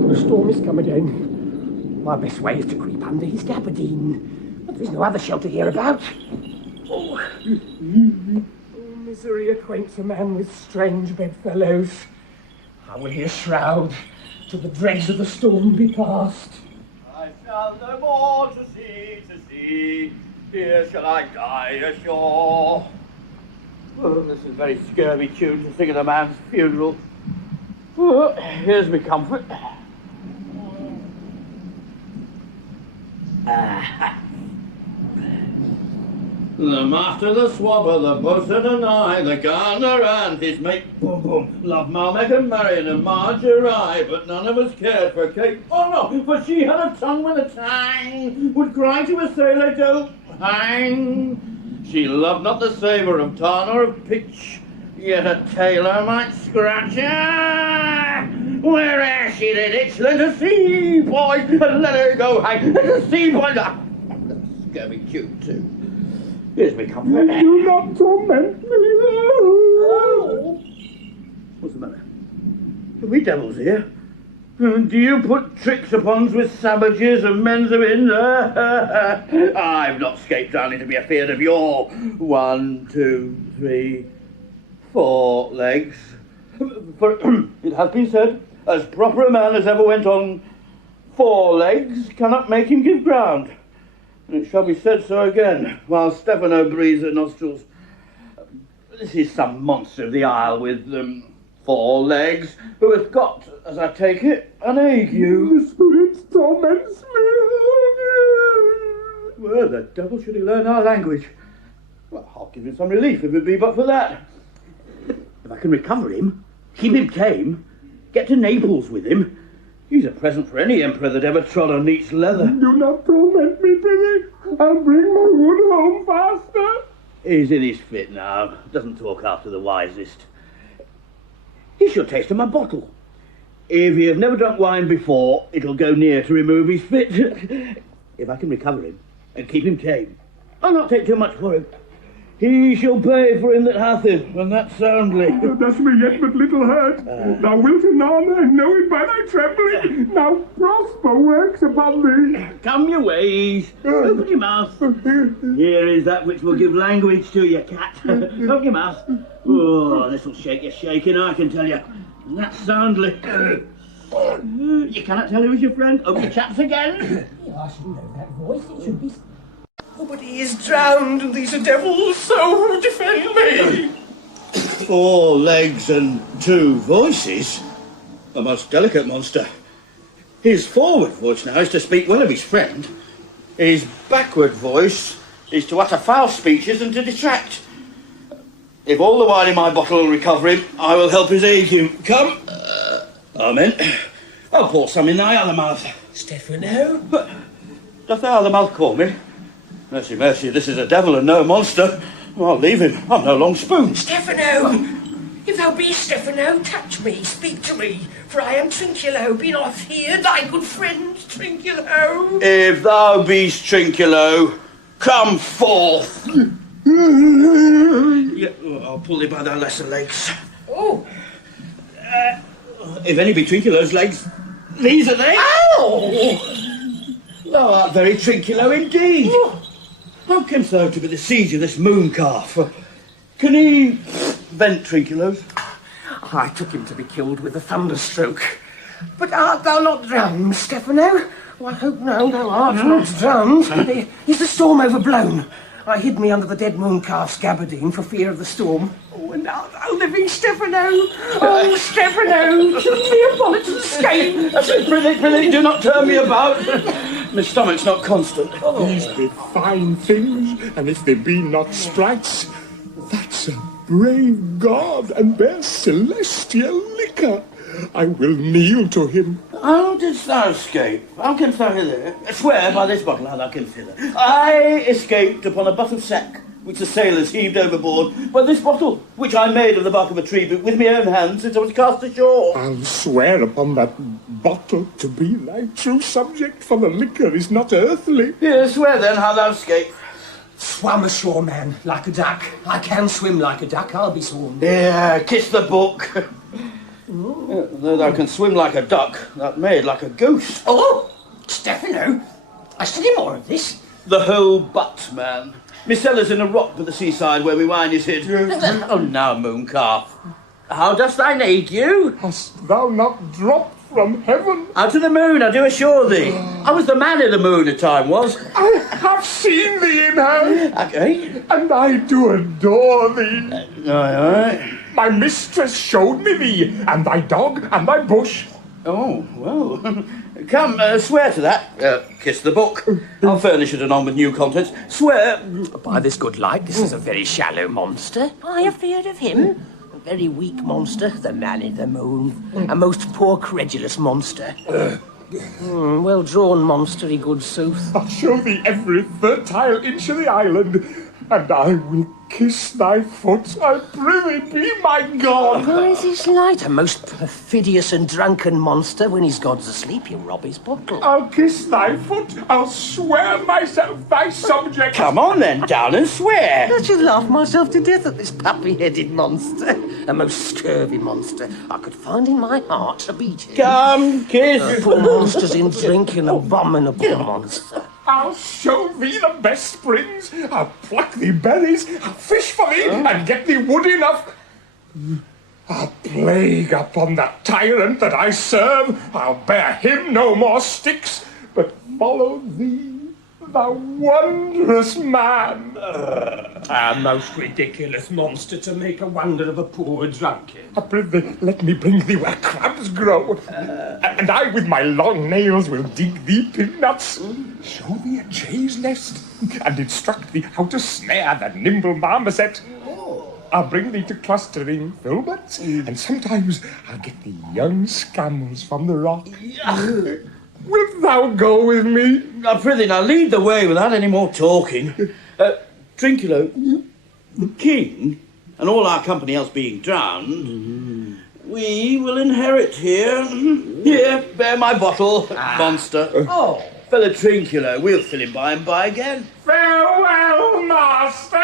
The storm is come again. My best way is to creep under his gabardine, but there is no other shelter hereabout. Oh, misery acquaints a man with strange bedfellows. How will he a shroud till the dregs of the storm be past? I shall no more to see, here shall I die ashore. Oh, this is very scurvy tune to sing at a man's funeral. Well, here's my comfort. The master, the swabber, the boatswain and I, the gardener and his mate, boom boom, love Malmec and Marion and Marjorie, but none of us cared for Kate. Oh no, for she had a tongue with a tang, would cry to a sailor, don't hang. She loved not the savour of tar nor of pitch, yet a tailor might scratch her. Where'er she did itch, let her see, boy, and let her go hang. Let her see, boy. Scurvy cute too. Here's me comfort. Do not torment me. What's the matter? Are we devils here? Do you put tricks upon us with savages and men's of in? I've not scaped drowning to be afeard of your 1, 2, 3, 4 legs. For it has been said, as proper a man as ever went on 4 legs cannot make him give ground. And it shall be said so again, while Stefano breathes her nostrils. This is some monster of the isle with 4 legs, who hath got, as I take it, an ague. The spirits torments me. Where the devil should he learn our language? Well, I'll give him some relief if it be but for that. If I can recover him, keep him tame, get to Naples with him, he's a present for any emperor that ever trod on neat's leather. Do not torment me, prithee. I'll bring my wood home faster. He's in his fit now, doesn't talk after the wisest. He shall taste of my bottle. If he have never drunk wine before, it'll go near to remove his fit. If I can recover him and keep him tame, I'll not take too much for him. He shall pay for him that hath him, and that soundly. Thou dost me yet but little hurt. Thou wilt anon, I know it by thy trembling. Now Prosper works upon thee. Come your ways. Open your mouth. Here is that which will give language to your cat. Open your mouth. Oh, this'll shake your shaking, I can tell you. And that soundly. You cannot tell who is your friend. Open your chaps again. I should know that voice. It should be... Oh, but he is drowned, and these are devils, so defend me! 4 legs and 2 voices? A most delicate monster. His forward voice now is to speak well of his friend. His backward voice is to utter foul speeches and to detract. If all the wine in my bottle will recover him, I will help his ague. Come. Amen. I'll pour some in thy other mouth. Stefano? But doth thy other mouth call me? Mercy, mercy, this is a devil and no monster. I'll leave him. I'm no long spoon. Stefano! If thou be Stefano, touch me, speak to me, for I am Trinculo. Be not here, thy good friend, Trinculo. If thou be'st Trinculo, come forth. Yeah, I'll pull thee by thy lesser legs. Oh. If any be Trinculo's legs, these are they. Ow! Thou art very Trinculo indeed. Oh. How camest thou to be the siege of this moon calf? Can he vent Trinculos? I took him to be killed with a thunderstroke. But art thou not drowned, Stefano? Oh, I hope no, thou art not drowned. Is the storm overblown? I hid me under the dead moon calf's gabardine for fear of the storm. Oh, and art thou living, Stefano? Oh, Stefano, give me a bullet and escape. Prithee, do not turn me about. My stomach's not constant. These be fine things, and if they be not sprites, that's a brave god and their celestial liquor. I will kneel to him. How didst thou escape? How canst thou hither? Swear by this bottle how thou canst hither. I escaped upon a butt of sack, which the sailors heaved overboard, by this bottle, which I made of the bark of a tree, but with my own hands since I was cast ashore. I'll swear upon that bottle to be thy true subject, for the liquor is not earthly. Here, swear then how thou escaped. Swam ashore, man, like a duck. I can swim like a duck, I'll be sworn. Here, kiss the book. Though thou can swim like a duck, thou'rt made like a goose. Oh, Stefano, I study more of this. The whole butt, man. My cellar's in a rock by the seaside where my wine is hid. Oh, now, moon calf. How dost thine ague? Hast thou not dropped from heaven? Out of the moon, I do assure thee. I was the man of the moon at time was. I have seen thee in her. Okay. And I do adore thee. Aye. My mistress showed me thee, and thy dog, and thy bush. Oh, well. Come, swear to that. Kiss the book. I'll furnish it anon with new contents. Swear. By this good light, this is a very shallow monster. I afeard of him. A very weak monster, the man in the moon. A most poor credulous monster. Well-drawn monstery, good sooth. I'll show thee every fertile inch of the island, and I will kiss thy foot, I prithee be my God. Why is this light? A most perfidious and drunken monster. When his god's asleep, he'll rob his bottle. I'll kiss thy foot, I'll swear myself thy subject. Come on then, down and swear. I should laugh myself to death at this puppy-headed monster. A most scurvy monster. I could find in my heart to beat him. Come, kiss. Poor monsters in drink, an abominable monster. I'll show thee the best springs, I'll pluck thee berries, I'll fish for thee, and get thee wood enough. I'll plague upon that tyrant that I serve, I'll bear him no more sticks, but follow thee, thou wondrous man. A most ridiculous monster to make a wonder of a poor drunkard. I prithee, let me bring thee where crabs grow, and I with my long nails will dig thee pig-nuts, show thee a jay's nest, and instruct thee how to snare the nimble marmoset. I'll bring thee to clustering filberts, and sometimes I'll get thee young scamels from the rock. Wilt thou go with me? I prithee, now lead the way without any more talking. Trinculo, the king, and all our company else being drowned, we will inherit here. Here, bear my bottle, monster. Oh, fellow Trinculo, we'll fill him by and by again. Farewell, master!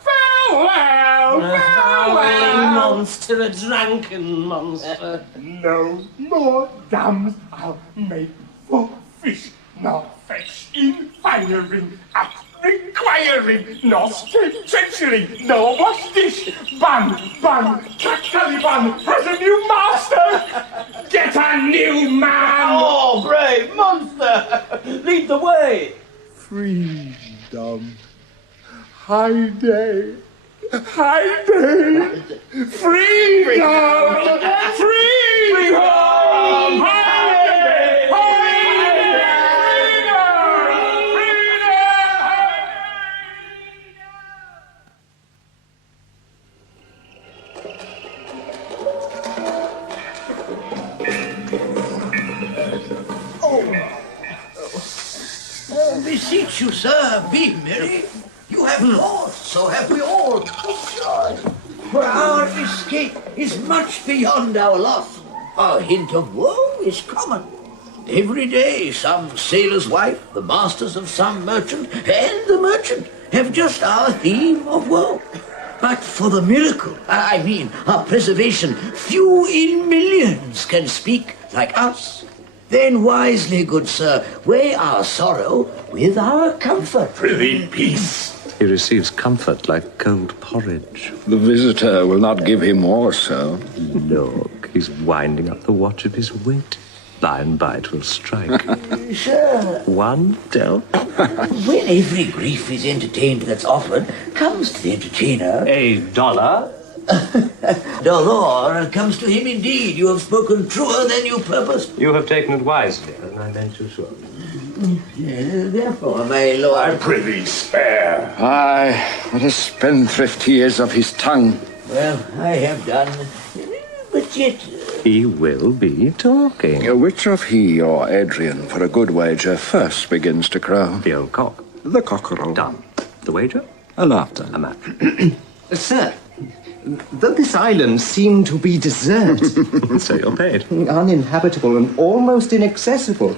Farewell! Farewell! Monster, a drunken monster. No more dams I'll make for fish, nor fetch inquiring, up inquiring, nor straight treachery, nor wash dish. Ban, Caliban has a new master. Get a new man. Oh, brave monster! Lead the way. Freedom. High day. High day. Freedom. Freedom. High day. Beseech you, sir, be merry. You have lost, so have we all. For our escape is much beyond our loss. Our hint of woe is common. Every day some sailor's wife, the masters of some merchant, and the merchant have just our theme of woe. But for the miracle, I mean our preservation, few in millions can speak like us. Then wisely, good sir, weigh our sorrow with our comfort. Prithee, peace. He receives comfort like cold porridge. The visitor will not give him more, sir. Look, he's winding up the watch of his wit. By and by it will strike. Sir, One dealt. when every grief is entertained that's offered, comes to the entertainer. $1. Dolor comes to him indeed. You have spoken truer than you purposed. You have taken it wisely, and I meant to so. Therefore, my lord. I prithee, spare. Aye, what a spendthrift he is of his tongue. Well, I have done. But yet. He will be talking. Which of he or Adrian, for a good wager, first begins to crow? The old cock. The cockerel. Done. The wager? A laughter. A match. Sir, though this island seemed to be deserted, So you're paid. uninhabitable and almost inaccessible,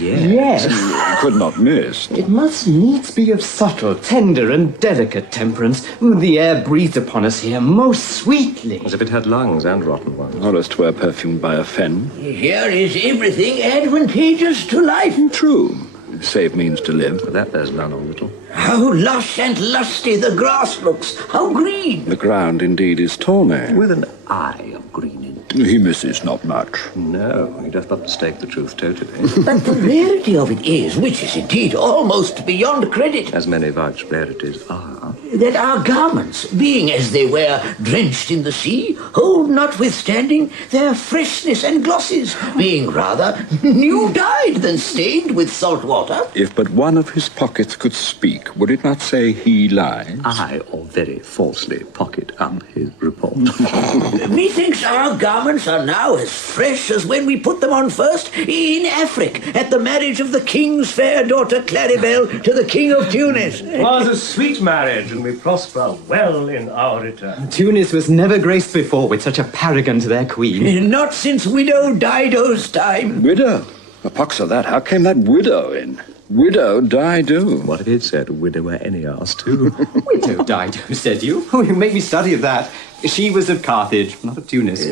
Yes. yet Could not miss. it must needs be of subtle, tender, and delicate temperance. The air breathed upon us here most sweetly. As if it had lungs and rotten ones. Or as 'twere perfumed by a fen. Here is everything advantageous to life. True, save means to live. For that there's none or little. How lush and lusty the grass looks. How green. The ground indeed is tawny. With an eye of green in it. He misses not much. No, he does not mistake the truth totally. But the rarity of it is, which is indeed almost beyond credit. As many vouch rarities are. that our garments, being as they were drenched in the sea, hold notwithstanding their freshness and glosses, being rather new dyed than stained with salt water. If but one of his pockets could speak, would it not say he lies? I, or very falsely, pocket up his report. Methinks our garments are now as fresh as when we put them on first in Africa at the marriage of the king's fair daughter Claribel to the king of Tunis. It was a sweet marriage, and we prosper well in our return. Tunis was never graced before with such a paragon to their queen. Not since widow Dido's time. Widow? A pox of that. How came that widow in? Widow Dido. What if he'd said widower any arse too? Widow Dido, said you? Oh, you make me study of that. She was of Carthage, not of Tunis.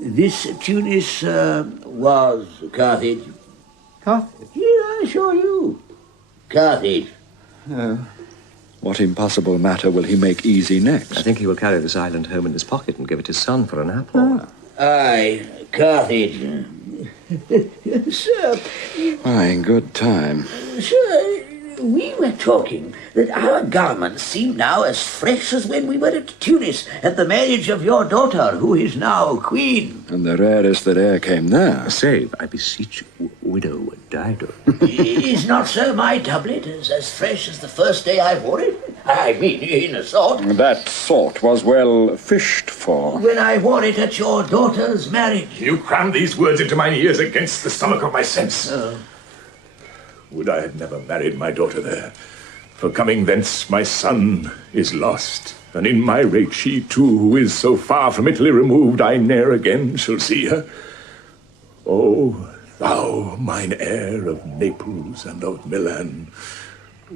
This Tunis was Carthage. Carthage? Yeah, I assure you. Carthage. Oh. What impossible matter will he make easy next? I think he will carry this island home in his pocket and give it his son for an apple. Aye, Carthage. Sir. Why, in good time. Sir, we were talking that our garments seem now as fresh as when we were at Tunis at the marriage of your daughter, who is now queen. And the rarest that e'er came there. Save, I beseech you, widow Dido. Is not so my doublet as fresh as the first day I wore it? I mean, in a sort. That sort was well fished for. When I wore it at your daughter's marriage. You crammed these words into mine ears against the stomach of my sense. Would I had never married my daughter there, for coming thence my son is lost, and in my rate she too, who is so far from Italy removed, I ne'er again shall see her. O thou, mine heir of Naples and of Milan,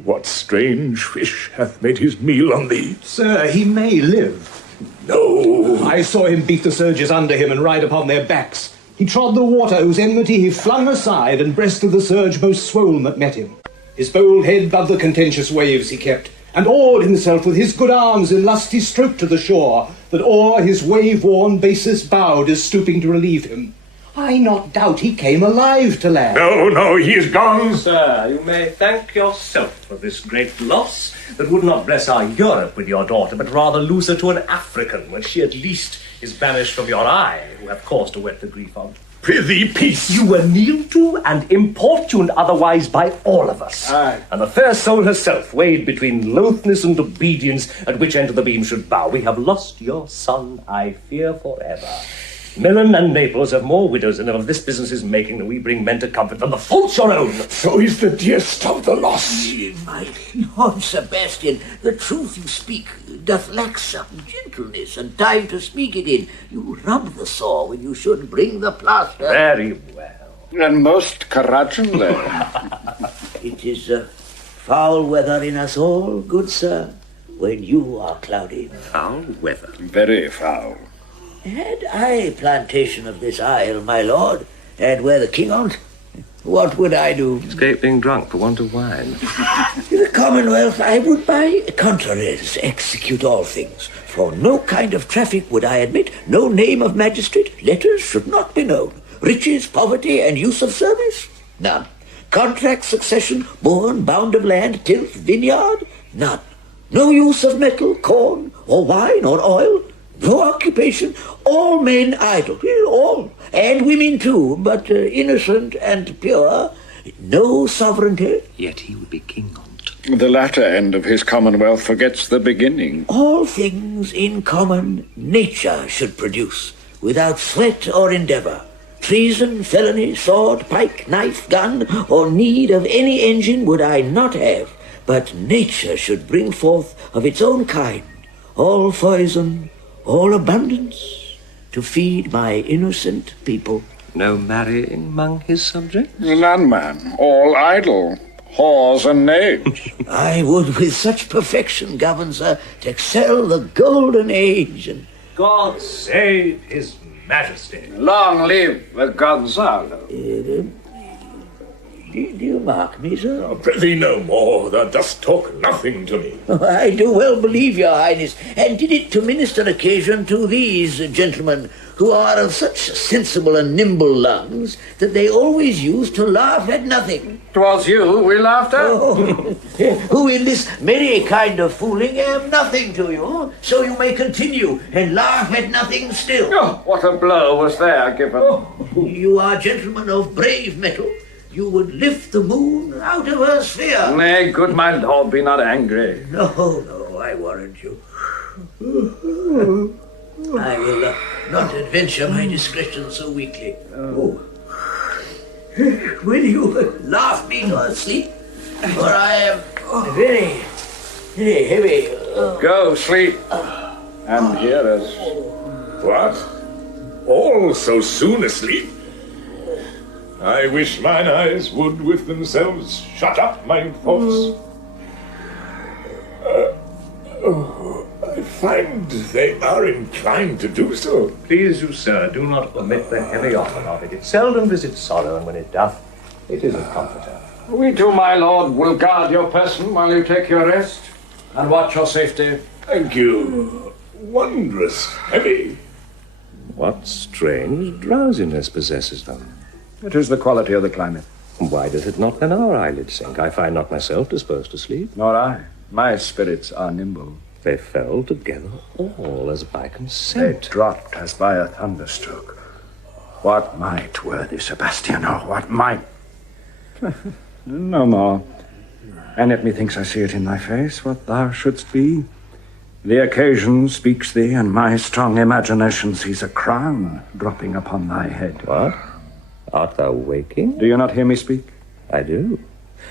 what strange fish hath made his meal on thee? Sir, he may live. No. I saw him beat the surges under him and ride upon their backs. He trod the water whose enmity he flung aside, and breasted the surge most swoln that met him. His bold head above the contentious waves he kept, and oared himself with his good arms in lusty stroke to the shore, that o'er his wave-worn basis bowed as stooping to relieve him. I not doubt he came alive to land. No, he is gone. Sir, you may thank yourself for this great loss that would not bless our Europe with your daughter, but rather lose her to an African, when she at least is banished from your eye, who hath cause to wet the grief of. Prithee, peace. You were kneeled to and importuned otherwise by all of us. Aye. And the fair soul herself weighed between loathness and obedience, at which end of the beam should bow. We have lost your son, I fear, forever. Milan and Naples have more widows in them of this business is making than we bring men to comfort than the fault's your own. So is the dearest of the loss. My Lord Sebastian, the truth you speak doth lack some gentleness and time to speak it in. You rub the sore when you should bring the plaster. Very well. And most curmudgeonly. It is foul weather in us all, good sir, when you are cloudy. Foul weather. Very foul. Had I plantation of this isle, my lord, and were the king on't, what would I do? Escape being drunk for want of wine. In the Commonwealth I would by contraries execute all things. For no kind of traffic would I admit, no name of magistrate, letters should not be known. Riches, poverty, and use of service? None. Contract, succession, bourne, bound of land, tilth, vineyard? None. No use of metal, corn, or wine, or oil? No occupation, all men idle, all, and women too, but innocent and pure, no sovereignty. Yet he would be king on't. The latter end of his commonwealth forgets the beginning. All things in common nature should produce, without sweat or endeavour. Treason, felony, sword, pike, knife, gun, or need of any engine would I not have, but nature should bring forth of its own kind, all poison, all abundance, to feed my innocent people. No marrying among his subjects? None, man. All idle. Whores and knaves. I would with such perfection govern, sir, to excel the golden age. And God save his majesty. Long live Gonzalo. Do you mark me, sir? Oh, prithee no more, thou dost talk nothing to me. I do well believe, your highness, and did it to minister occasion to these gentlemen, who are of such sensible and nimble lungs that they always used to laugh at nothing. 'Twas you we laughed at. Oh, who in this merry kind of fooling am nothing to you, so you may continue and laugh at nothing still. Oh, what a blow was there given. You are gentlemen of brave mettle. You would lift the moon out of her sphere. Nay, good my lord, be not angry. No, I warrant you. I will not adventure my discretion so weakly. Oh. Will you laugh me to sleep? For I am very, very heavy. Go, sleep, and hear us. What? All so soon asleep? I wish mine eyes would with themselves shut up my thoughts. I find they are inclined to do so. Please you, sir, do not omit the heavy offer of it. It seldom visits sorrow, and when it doth, it is a comforter. We too, my lord, will guard your person while you take your rest, and watch your safety. Thank you. Wondrous heavy. What strange drowsiness possesses them? It is the quality of the climate. Why does it not then our eyelids sink? I find not myself disposed to sleep. Nor I. My spirits are nimble. They fell together all as by consent. They dropped as by a thunderstroke. What might, worthy Sebastian, oh, what might... No more. And yet methinks I see it in thy face, what thou shouldst be. The occasion speaks thee, and my strong imagination sees a crown dropping upon thy head. What? Art thou waking? Do you not hear me speak? I do.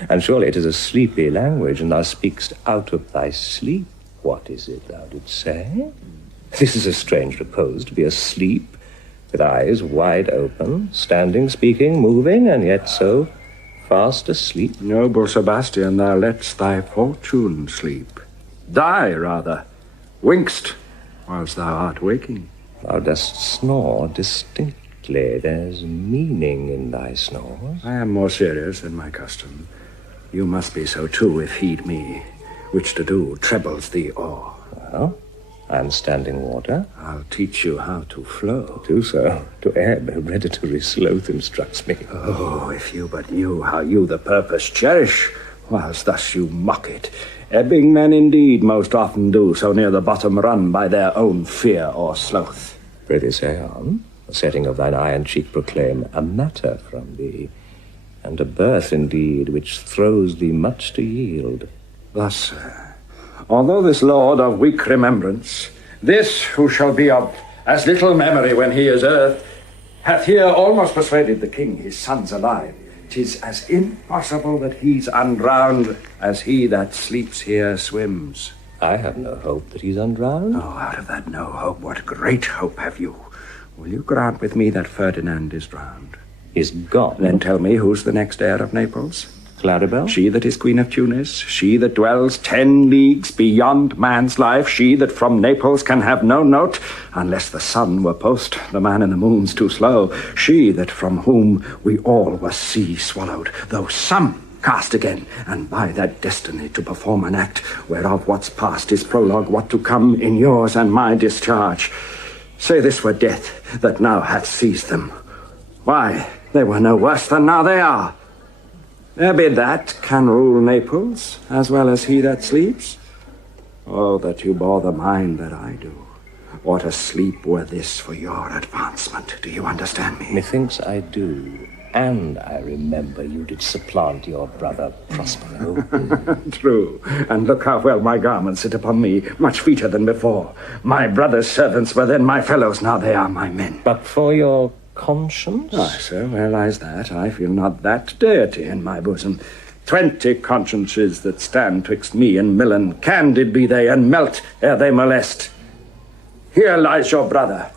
And surely it is a sleepy language, and thou speakst out of thy sleep. What is it thou didst say? This is a strange repose, to be asleep, with eyes wide open, standing, speaking, moving, and yet so fast asleep. Noble Sebastian, thou lett'st thy fortune sleep. Die, rather. Wink'st, whilst thou art waking. Thou dost snore distinctly. There's meaning in thy snores. I am more serious than my custom. You must be so too, if heed me. Which to do trebles thee o'er. Well, I am standing water. I'll teach you how to flow. Do so. To ebb, hereditary sloth instructs me. Oh, if you but knew how you the purpose cherish, whilst thus you mock it. Ebbing men indeed most often do so near the bottom run by their own fear or sloth. Prithee say on. The setting of thine eye and cheek proclaim a matter from thee, and a birth indeed which throws thee much to yield. Thus, sir, although this lord of weak remembrance, this who shall be of as little memory when he is earth, hath here almost persuaded the king his son's alive, 'tis as impossible that he's undrowned as he that sleeps here swims. I have no hope that he's undrowned. Oh, out of that no hope, what great hope have you? Will you grant with me that Ferdinand is drowned? Is gone? Then tell me who's the next heir of Naples? Claribel? She that is Queen of Tunis, she that dwells 10 leagues beyond man's life, she that from Naples can have no note, unless the sun were post, the man in the moon's too slow, she that from whom we all were sea swallowed, though some cast again, and by that destiny to perform an act, whereof what's past is prologue, what to come in yours and my discharge. Say this were death that now hath seized them. Why, they were no worse than now they are. There be that can rule Naples, as well as he that sleeps. Oh, that you bore the mind that I do. What a sleep were this for your advancement. Do you understand me? Methinks I do. And I remember you did supplant your brother Prospero. True. And look how well my garments sit upon me, much feater than before. My brother's servants were then my fellows, now they are my men. But for your conscience? Aye, sir, where lies that? I feel not that deity in my bosom. 20 consciences that stand twixt me and Milan, candid be they, and melt ere they molest. Here lies your brother.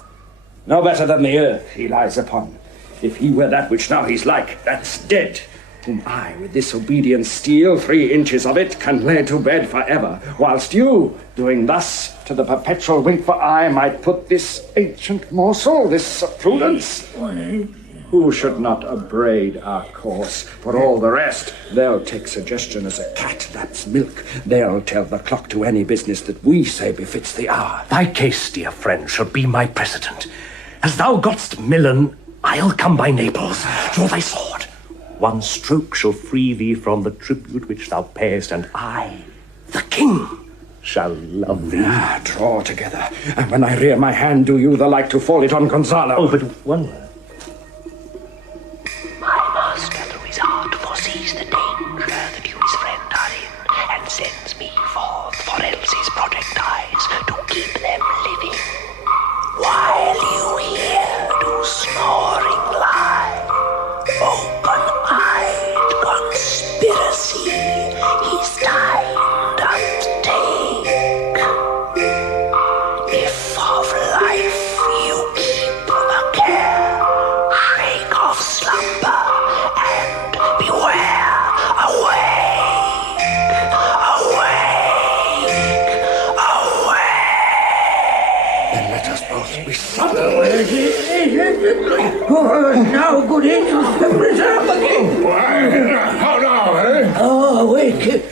No better than the earth he lies upon. If he were that which now he's like, that's dead, whom I, with this obedient steel, 3 inches of it, can lay to bed forever, whilst you, doing thus to the perpetual wink for I might put this ancient morsel, this prudence. Who should not upbraid our course? For all the rest, they'll take suggestion as a cat laps milk. They'll tell the clock to any business that we say befits the hour. Thy case, dear friend, shall be my precedent. As thou gotst Milan, I'll come by Naples. Draw thy sword. One stroke shall free thee from the tribute which thou payest, and I, the king, shall love thee. Draw together, and when I rear my hand, do you the like to fall it on Gonzalo. Oh, but one word. My master, through his art, foresees the danger that you, his friend, are in, and sends me forth for else his projectiles to keep them living, while you here do snoring lie. Open-eyed conspiracy he's timed undertake. If of life you keep a care, shake off slumber and beware. Awake, awake, awake. Then let us both be Now, good angels, preserve the king. How now, eh? Oh, awake.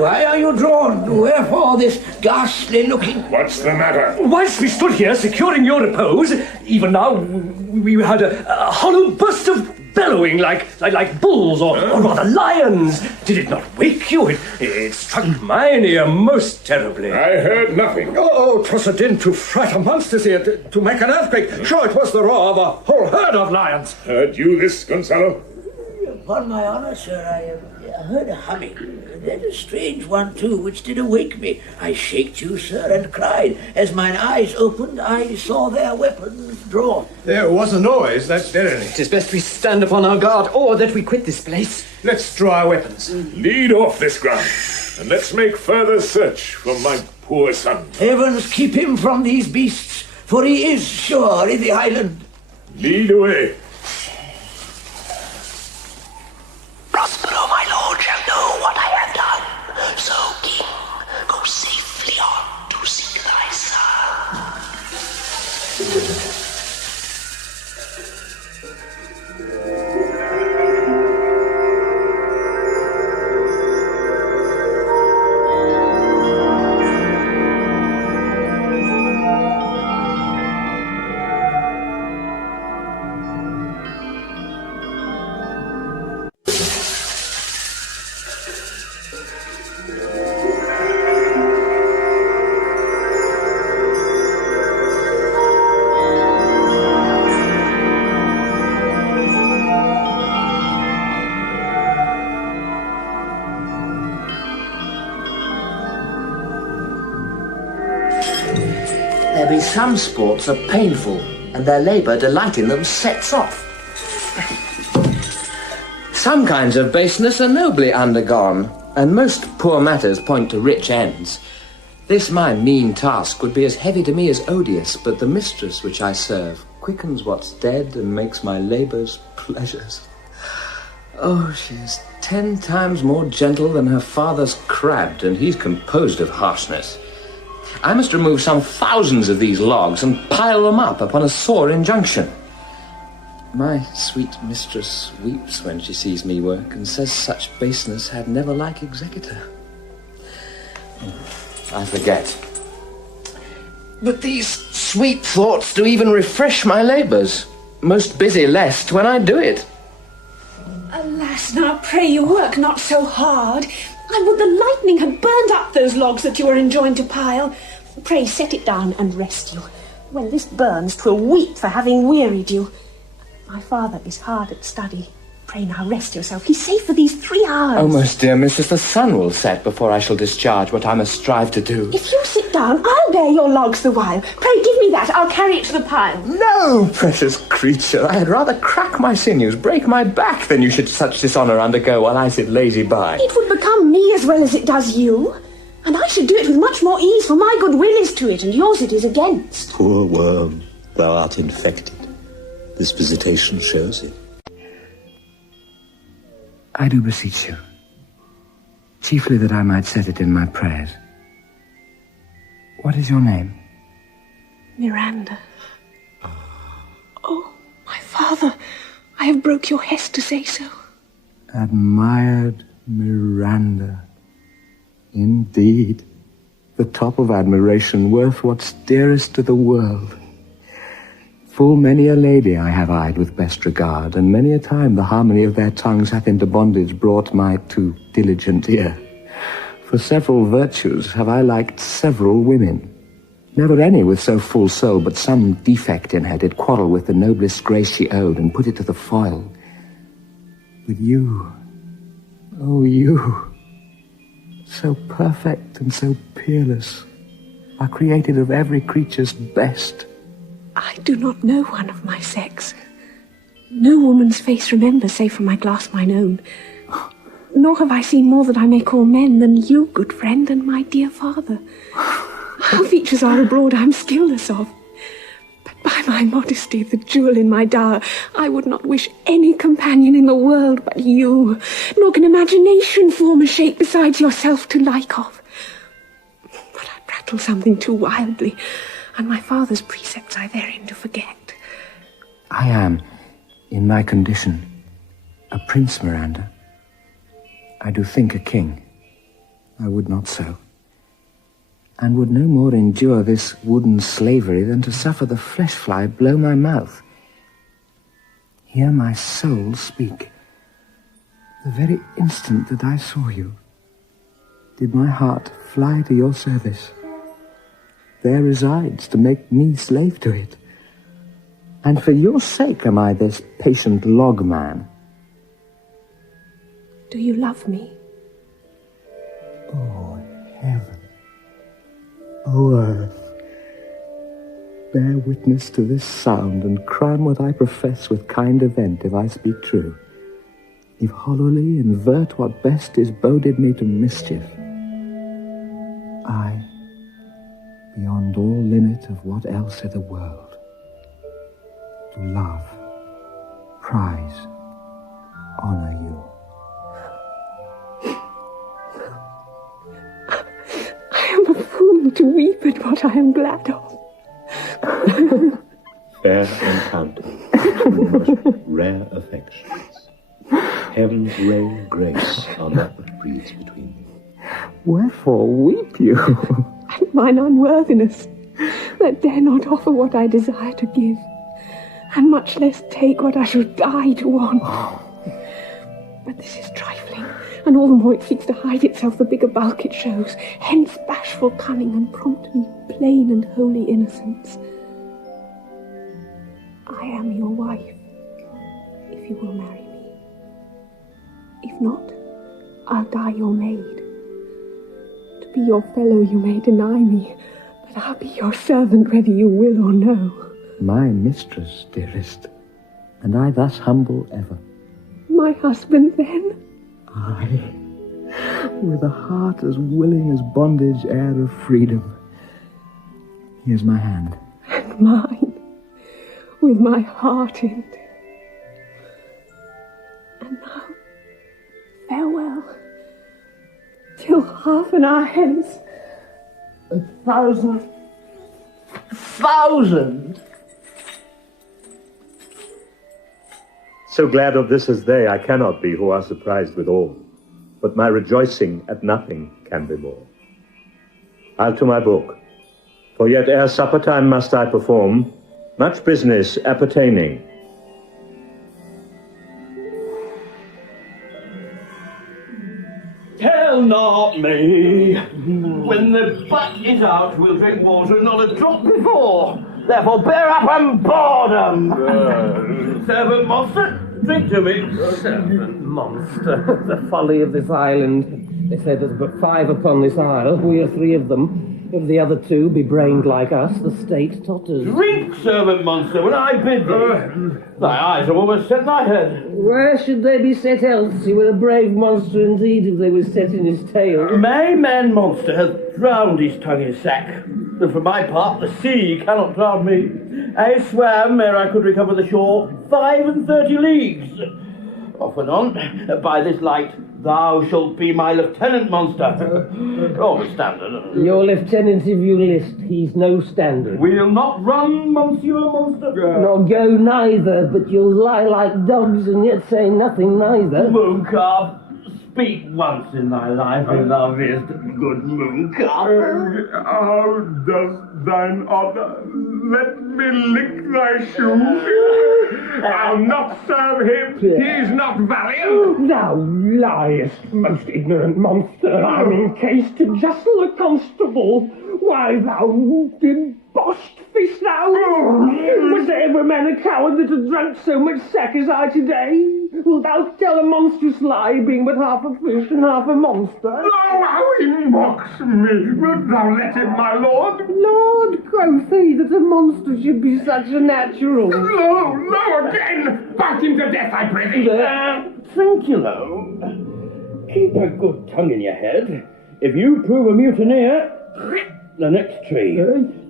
Why are you drawn? Wherefore this ghastly looking? What's the matter? Whilst we stood here securing your repose, even now we had a hollow burst of bellowing like bulls or rather lions. Did it not wake you? It struck mine ear most terribly. I heard nothing. Oh, 'twas a din to fright a monster's ear, to make an earthquake. Sure, it was the roar of a whole herd of lions. Heard you this, Gonzalo? Upon my honour, sir, I heard a humming, and then a strange one too, which did awake me. I shaked you, sir, and cried. As mine eyes opened, I saw their weapons drawn. There was a noise, that's verily. It is best we stand upon our guard, or that we quit this place. Let's draw our weapons. Lead off this ground, and let's make further search for my poor son. Heavens keep him from these beasts, for he is sure in the island. Lead away. Prospero, my lord, shall know what I have done. So, king, go safely on to seek thy son. There be some sports are painful, and their labour delight in them sets off. Some kinds of baseness are nobly undergone, and most poor matters point to rich ends. This my mean task would be as heavy to me as odious, but the mistress which I serve quickens what's dead and makes my labours pleasures. Oh, she is 10 times more gentle than her father's crabbed, and he's composed of harshness. I must remove some thousands of these logs and pile them up upon a sore injunction. My sweet mistress weeps when she sees me work, and says such baseness had never like executor. I forget. But these sweet thoughts do even refresh my labours, most busy lest when I do it. Alas, now pray you work not so hard. I would the lightning had burned up those logs that you are enjoined to pile. Pray set it down and rest you. When this burns, 'twill weep for having wearied you. My father is hard at study. Pray now rest yourself. He's safe for these 3 hours. Oh, most dear mistress, the sun will set before I shall discharge what I must strive to do. If you sit down, I'll bear your logs the while. Pray give me that. I'll carry it to the pile. No, precious creature, I had rather crack my sinews, break my back, than you should such dishonour undergo while I sit lazy by. It would become me as well as it does you. And I should do it with much more ease, for my good will is to it, and yours it is against. Poor worm, thou art infected. This visitation shows it. I do beseech you, chiefly that I might set it in my prayers. What is your name? Miranda. Oh, My father, I have broke your hest to say so. Admired Miranda. Indeed, the top of admiration, worth what's dearest to the world. Full many a lady I have eyed with best regard, and many a time the harmony of their tongues hath into bondage brought my too diligent ear. For several virtues have I liked several women. Never any with so full soul, but some defect in her did quarrel with the noblest grace she owed, and put it to the foil. But you, oh you, so perfect and so peerless, are created of every creature's best. I do not know one of my sex. No woman's face remember, save from my glass mine own. Nor have I seen more that I may call men than you, good friend, and my dear father. How features are abroad I'm skilless of. But by my modesty, the jewel in my dower, I would not wish any companion in the world but you, nor can imagination form a shape besides yourself to like of. But I prattle something too wildly, and my father's precepts I therein do forget. I am, in my condition, a prince, Miranda. I do think a king. I would not so. And would no more endure this wooden slavery than to suffer the flesh fly blow my mouth. Hear my soul speak. The very instant that I saw you, did my heart fly to your service. There resides to make me slave to it. And for your sake am I this patient log man. Do you love me? Oh, heaven. O earth, bear witness to this sound, and crown what I profess with kind event, if I speak true. If hollowly invert what best is boded me to mischief, I, beyond all limit of what else i' the world, do love, prize, honour you. I am a fool to weep at what I am glad of. Fair encounter, most rare affections. Heaven's ray of grace on that which breathes between you. Wherefore weep you? And mine unworthiness, that dare not offer what I desire to give, and much less take what I shall die to want. But this is trifling, and all the more it seeks to hide itself the bigger bulk it shows. Hence bashful cunning, and promptly plain and holy innocence. I am your wife, if you will marry me. If not, I'll die your maid. To be your fellow you may deny me, but I'll be your servant whether you will or no. My mistress, dearest, and I thus humble ever. My husband, then? Aye, with a heart as willing as bondage heir of freedom. Here's my hand. And mine, with my heart in it. And now, farewell, till half an hour hence. 1,000. So glad of this as they I cannot be who are surprised with all, but my rejoicing at nothing can be more. I'll to my book, for yet ere supper time must I perform much business appertaining. Tell not me. When the butt is out, we'll drink water, not a drop before. Therefore, bear up and boredom. Servant monster, drink to me. Servant monster, the folly of this island. They say there's but 5 upon this isle. We are 3 of them. If the other 2 be brained like us, the state totters. Drink, servant monster, when I bid thee. Thy eyes have almost set thy head. Where should they be set else? He were a brave monster indeed if they were set in his tail. My man monster hath drowned his tongue in sack. And for my part, the sea cannot drown me. I swam ere I could recover the shore 35 leagues. Off and on. By this light, thou shalt be my lieutenant, monster. Oh, standard. Your lieutenant, if you list, he's no standard. We'll not run, monsieur monster. Nor go neither, but you'll lie like dogs and yet say nothing neither. Mooncalf, speak once in thy life if thou beest good mooncalf. How does thine honour let me lick thy shoes? I'll not serve him. He's not valiant. Thou liest, most ignorant monster. I'm in case to justle a constable. Why, thou deboshed fish, thou! Was there ever man a coward that had drunk so much sack as I today? Wilt thou tell a monstrous lie, being but half a fish and half a monster? Oh, how he mocks me! Wilt thou let him, my lord? Lord, quoth he, that a monster should be such a natural. No, again! Bite him to death, I pray thee! Trinculo, keep a good tongue in your head. If you prove a mutineer, the next tree.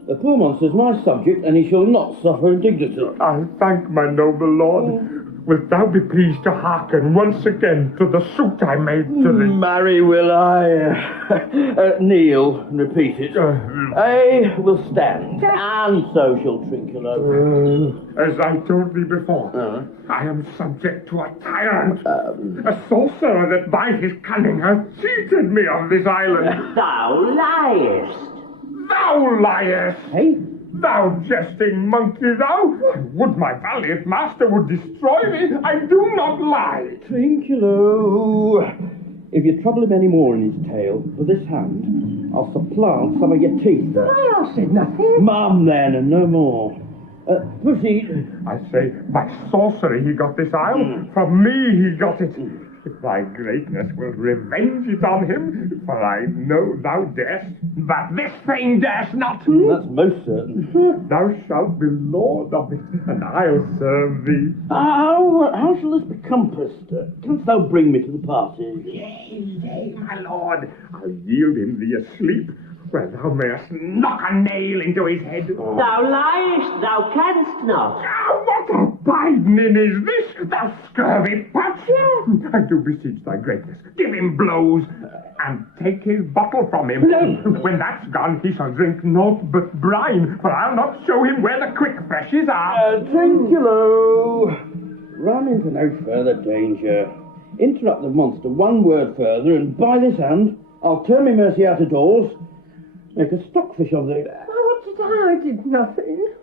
The poor monster's my subject, and he shall not suffer indignity. I thank my noble lord. Wilt thou be pleased to hearken once again to the suit I made to thee? Marry, will I? Kneel, and repeat it. I will stand, and so shall Trinculo. As I told thee before, I am subject to a tyrant, a sorcerer that by his cunning hath cheated me of this island. Thou liest. Thou liest! Hey? Thou jesting monkey, thou! Would my valiant master would destroy me? I do not lie! Trinculo, if you trouble him any more in his tale, for this hand, I'll supplant some of your teeth. I said nothing. Mum, then, and no more. Proceed. I say, by sorcery he got this isle. From me he got it. If thy greatness will revenge it on him, for I know thou darest, but this thing darest not. That's most certain. Thou shalt be lord of it, and I'll serve thee. How shall this be compassed? Canst thou bring me to the party? Yea, my lord. I'll yield him thee asleep, where thou mayest knock a nail into his head. Thou liest, thou canst not. What a biding is this, thou scurvy patcher? I do beseech thy greatness, give him blows, and take his bottle from him. When that's gone, he shall drink naught but brine, for I'll not show him where the quick freshes are. Trinculo, run into no further danger. Interrupt the monster one word further, and by this hand, I'll turn me mercy out of doors, make a stockfish of thee. What did I? Did nothing.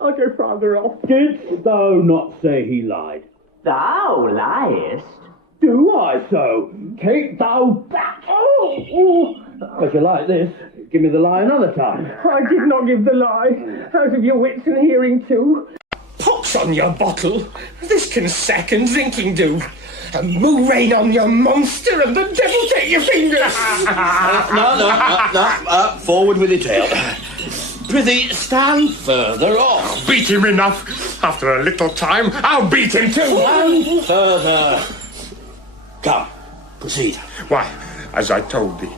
I'll go farther off. Didst thou not say he lied? Thou liest. Do I so? Take thou back. If you like this, give me the lie another time. I did not give the lie. Out of your wits and hearing too. Pox on your bottle. This can sack and drinking do. A moo rain on your monster and the devil take your fingers. No. Forward with your tail. Prithee, stand further off. Beat him enough. After a little time, I'll beat him too. Stand further. Come, proceed. Why, as I told thee,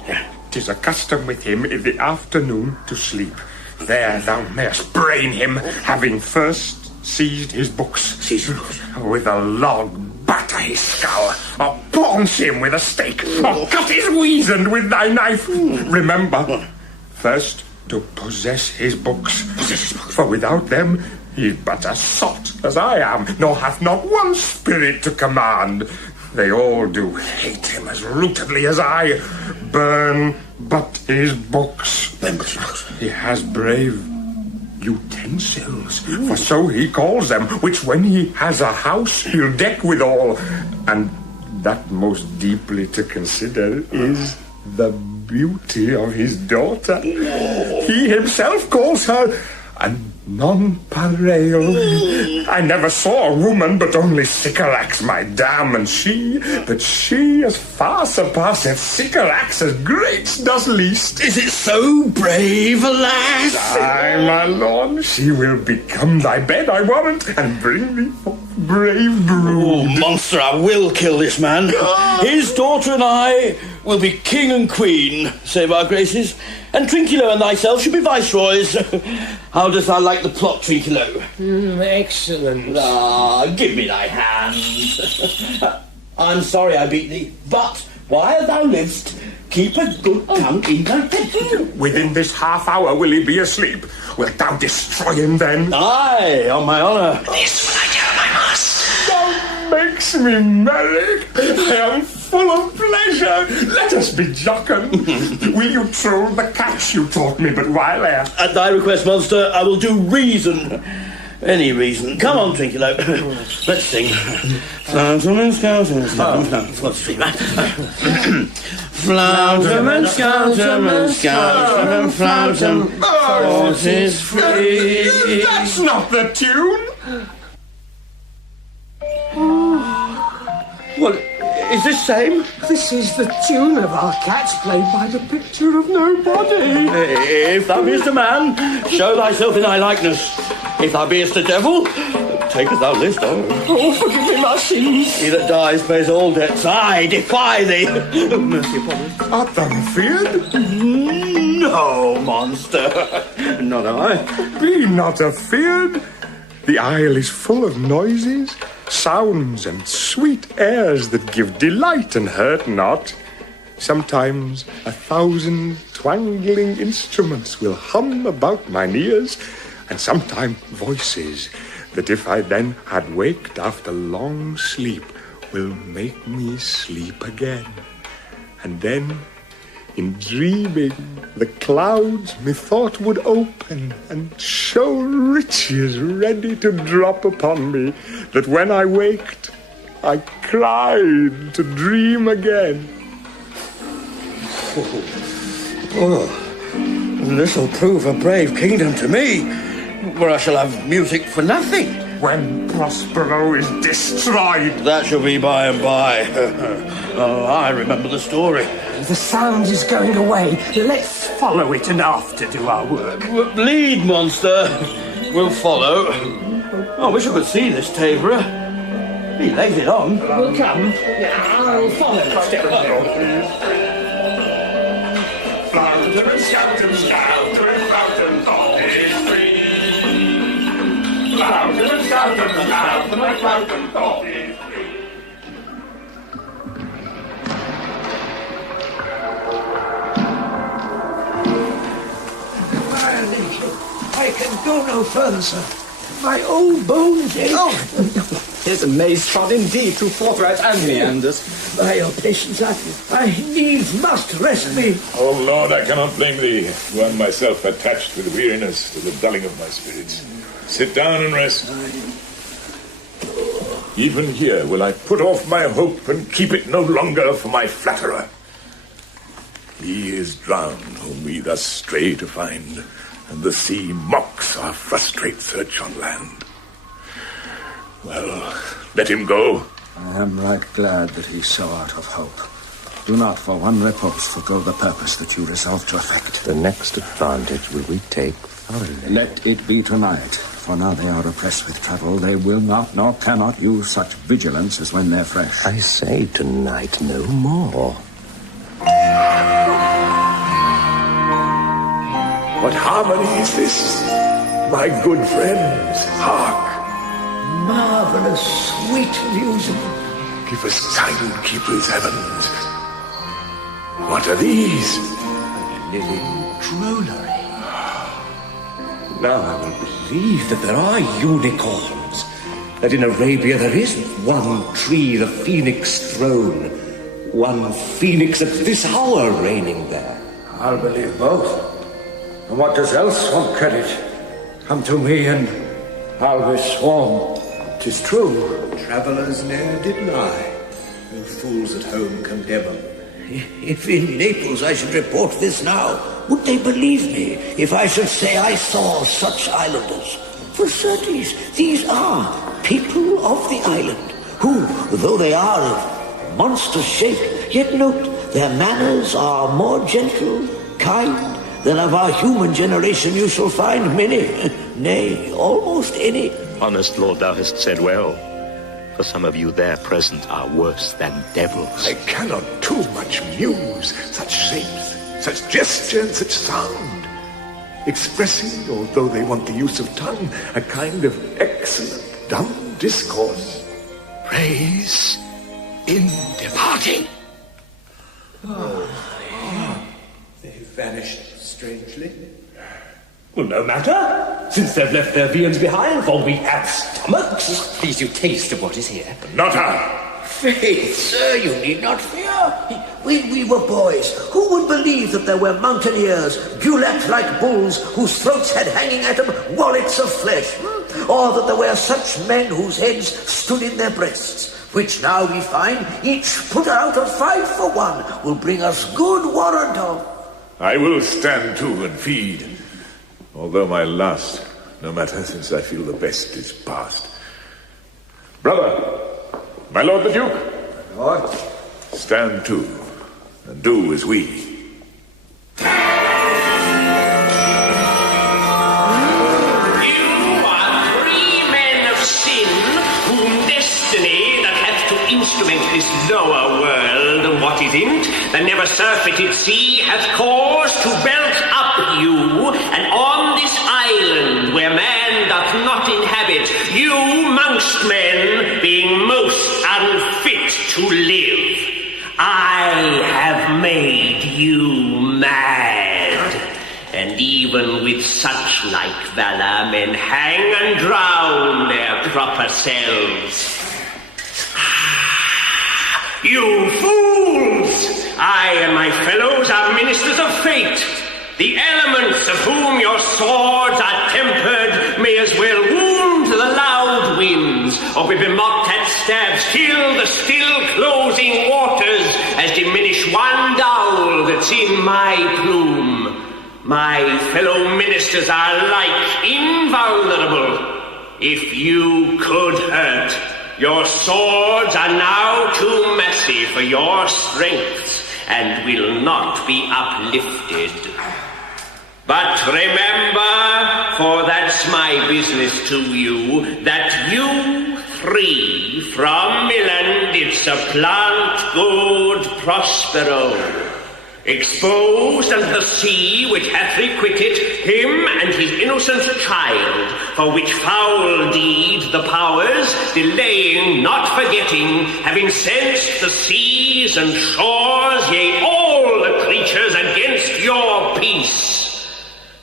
'tis a custom with him in the afternoon to sleep. There thou mayest brain him, having first seized his books. With a log batter his skull, or paunch him with a stake, or cut his weasand with thy knife. Remember, first to possess his books. For without them he's but a sot, as I am, nor hath not one spirit to command. They all do hate him as rootedly as I. Burn but his books. He has brave utensils, for so he calls them, which when he has a house he'll deck withal. And that most deeply to consider is the beauty of his daughter. He himself calls her a nonpareil. I never saw a woman but only Sycorax, my dam, and she as far surpasseth Sycorax as great does least. Is it so brave, alas? Aye, my lord, she will become thy bed, I warrant, and bring thee forth Brave brood. Oh, monster, I will kill this man. His daughter and I will be king and queen, save our graces, and Trinculo and thyself should be viceroys. How dost thou like the plot, Trinculo? Excellent. Ah, give me thy hand. I'm sorry I beat thee, but while thou livest, keep a good tongue in thy head. Within this half hour will he be asleep. Wilt thou destroy him then? Aye, on my honour. This will I do, my master. Thou makes me merry. I am full of pleasure. Let us be jocund. Will you troll the catch you taught me but while ere? At thy request, monster, I will do reason. Any reason. Come on, Trinculo. Let's sing. Flouterman, Scouterman, Scouterman. Let's sing that. Flouterman, Scouterman, Scouterman, Flouterman. Horses free. That's not the tune. What? Is this same? This is the tune of our cats played by the picture of nobody. If thou beest a man, show thyself in thy likeness. If thou beest a devil, take as thou list. Oh, forgive me my sins. He that dies pays all debts. I defy thee. Mercy upon us. Art thou feared? No, monster. Not I. Be not afeard. The isle is full of noises, sounds, and sweet airs that give delight and hurt not. Sometimes 1,000 twangling instruments will hum about mine ears, and sometimes voices that if I then had waked after long sleep will make me sleep again. And then, in dreaming, the clouds methought would open and show riches ready to drop upon me, that when I waked, I cried to dream again. This'll prove a brave kingdom to me, where I shall have music for nothing. When Prospero is destroyed. That shall be by and by. Oh, I remember the story. The sound is going away. Let's follow it and after do our work. Lead, monster. We'll follow. Oh, I wish I could see this taperer. He lays it on. We'll come. I'll follow step by step. Flounder and Scouter and Scouter and Flounder, all is free. Flounder and Scouter and Scouter and Flounder, all is free. I can go no further, sir. My old bones ache. Here's a maze trod indeed through forthright and meanders. By your patience, I needs must rest me. Oh, Lord, I cannot blame thee, who am myself attached with weariness to the dulling of my spirits. Sit down and rest. Even here will I put off my hope and keep it no longer for my flatterer. He is drowned whom we thus stray to find, and the sea mocks our frustrate search on land. Well, let him go. I am right glad that he's so out of hope. Do not for one repulse forgo the purpose that you resolved to effect. The next advantage will we take thoroughly. Let it be tonight, for now they are oppressed with travel. They will not nor cannot use such vigilance as when they're fresh. I say tonight no more. What harmony is this, my good friends? Hark! Marvelous, sweet music. Give us time, keepers, heavens. What are these? A living drollery. Now I will believe that there are unicorns. That in Arabia there is one tree, the phoenix throne. One phoenix at this hour reigning there. I'll believe both. And what does else want credit? Come to me and I'll be sworn. 'Tis true. Travellers ne'er did lie. No fools at home condemn them. If in Naples I should report this now, would they believe me if I should say I saw such islanders? For certes, these are people of the island, who, though they are of monster shape, yet note their manners are more gentle, kind, than of our human generation you shall find many, nay, almost any. Honest lord, thou hast said well. For some of you there present are worse than devils. I cannot too much muse, such shapes, such gesture, and such sound, expressing, although they want the use of tongue, a kind of excellent dumb discourse. Praise in departing. They've vanished strangely. Well, no matter, since they've left their viands behind, for we have stomachs. Please do taste of what is here. Not I. Faith, sir, you need not fear. We were boys. Who would believe that there were mountaineers, bullet-like bulls, whose throats had hanging at them wallets of flesh? Or that there were such men whose heads stood in their breasts, which now we find, each put out of 5 for 1, will bring us good warrant of. I will stand to and feed, although my last, no matter, since I feel the best is past. Brother, my lord the Duke, Lord, stand to and do as we. Instrument this lower world and what is in't, the never surfeited sea hath cause to belt up you, and on this island where man doth not inhabit, you mongst men being most unfit to live, I have made you mad. And even with such like valor men hang and drown their proper selves. You fools! I and my fellows are ministers of fate. The elements of whom your swords are tempered may as well wound the loud winds, or be bemocked at stabs till the still closing waters as diminish one dowl that's in my plume. My fellow ministers are like invulnerable. If you could hurt, your swords are now too messy for your strength, and will not be uplifted. But remember, for that's my business to you, that you 3 from Milan did supplant good Prospero, exposed unto the sea which hath requited him and his innocent child, for which foul deed the powers, delaying, not forgetting, have incensed the seas and shores, yea, all the creatures against your peace.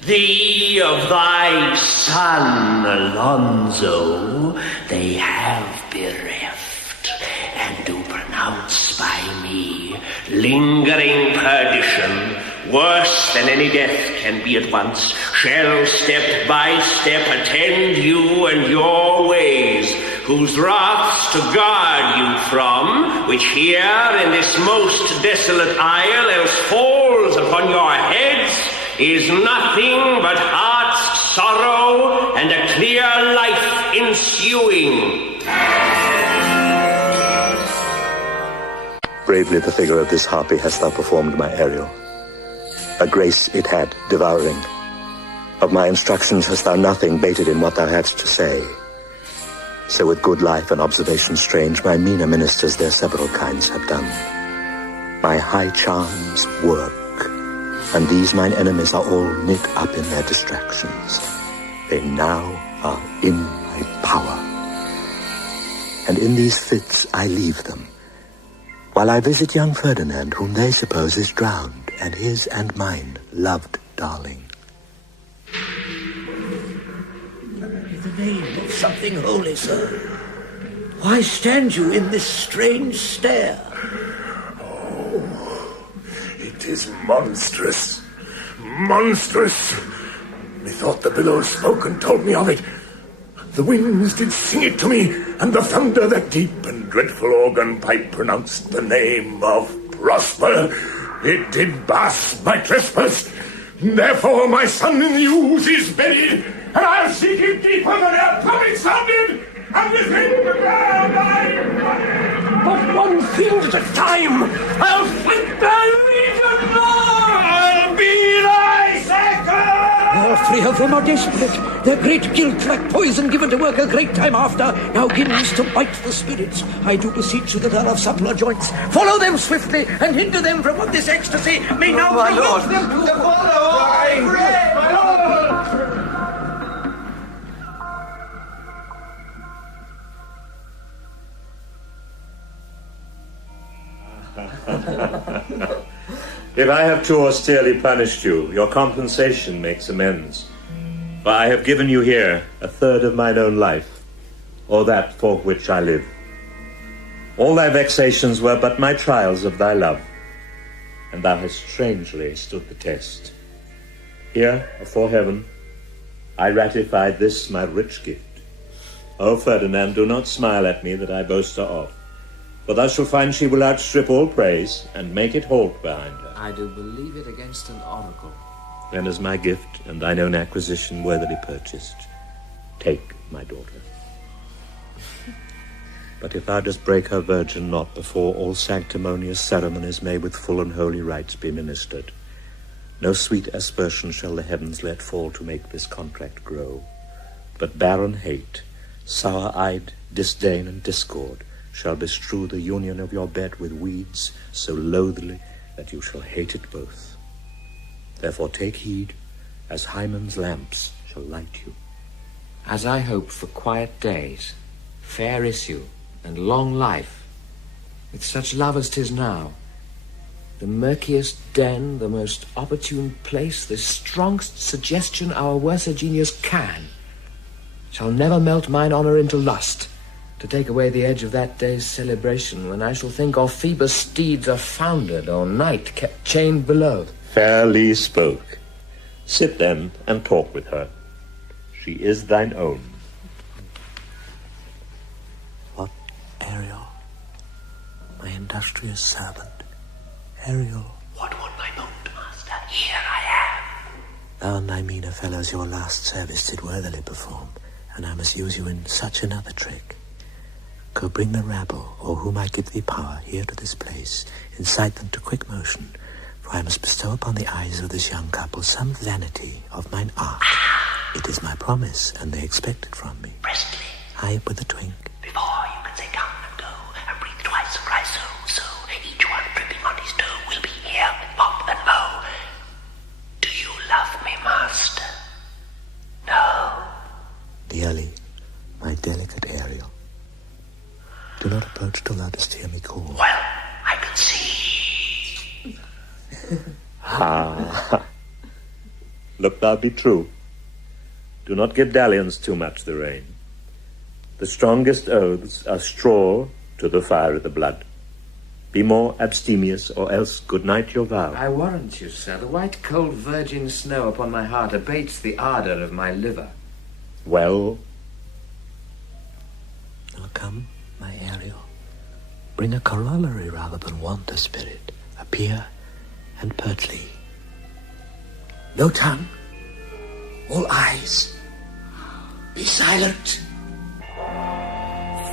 Thee of thy son Alonso they have bereft, and do pronounce by me lingering perdition, worse than any death can be at once, shall step by step attend you and your ways, whose wraths to guard you from, which here in this most desolate isle else falls upon your heads, is nothing but heart's sorrow and a clear life ensuing. Bravely the figure of this harpy hast thou performed, my Ariel. A grace it had, devouring. Of my instructions hast thou nothing bated in what thou hadst to say. So with good life and observation strange, my meaner ministers their several kinds have done. My high charms work, and these mine enemies are all knit up in their distractions. They now are in my power. And in these fits I leave them, while I visit young Ferdinand, whom they suppose is drowned, and his and mine loved darling. In the name of something holy, sir, why stand you in this strange stare? Oh, it is monstrous, monstrous. Methought the billows spoke and told me of it. The winds did sing it to me, and the thunder that deep and dreadful organ pipe pronounced the name of Prosper. It did bask my trespass. Therefore my son in the ooze is buried, and I'll seek him deeper than e'er trumpet sounded, and within the ground But one field at a time. I'll flank thy legion, Lord. I'll be thy second. All 3 of them are desperate. Their great guilt, like poison given to work a great time after, now begins to bite the spirits. I do beseech you that are of suppler joints, follow them swiftly and hinder them from what this ecstasy may now provoke them to follow. I pray, my lord! If I have too austerely punished you, your compensation makes amends. For I have given you here a third of mine own life, or that for which I live. All thy vexations were but my trials of thy love, and thou hast strangely stood the test. Here, afore heaven, I ratified this my rich gift. O Ferdinand, do not smile at me that I boast her of, for thou shalt find she will outstrip all praise, and make it halt behind her. I do believe it against an oracle. Then is my gift and thine own acquisition worthily purchased. Take my daughter. But if thou dost break her virgin knot before all sanctimonious ceremonies may with full and holy rites be ministered, no sweet aspersion shall the heavens let fall to make this contract grow, but barren hate, sour-eyed disdain and discord shall bestrew the union of your bed with weeds so loathly that you shall hate it both. Therefore take heed, as Hymen's lamps shall light you. As I hope for quiet days, fair issue, and long life, with such love as 'tis now, the murkiest den, the most opportune place, the strongest suggestion our worser genius can, shall never melt mine honour into lust, to take away the edge of that day's celebration, when I shall think or Phoebus' steeds are foundered, or night kept chained below. Fairly spoke. Sit then and talk with her. She is thine own. What, Ariel? My industrious servant. Ariel. What would my bold master? Here I am. Thou and thy meaner fellows your last service did worthily perform, and I must use you in such another trick. Go bring the rabble, or whom I give thee power, here to this place, incite them to quick motion, for I must bestow upon the eyes of this young couple some vanity of mine art. It is my promise, and they expect it from me. Presently. I with a twink. Before you can say come and go, and breathe twice and cry so, each one dripping on his toe will be here with mop and mow. Do you love me, master? No. Dearly, my delicate Ariel. Do not approach till thou dost hear me call. Well, I can see. Ah. Look thou be true. Do not give dalliance too much the rein. The strongest oaths are straw to the fire of the blood. Be more abstemious, or else good night your vow. I warrant you, sir, the white cold virgin snow upon my heart abates the ardour of my liver. Well? Now come, my Ariel. Bring a corollary rather than want a spirit. Appear and pertly. No tongue. All eyes. Be silent.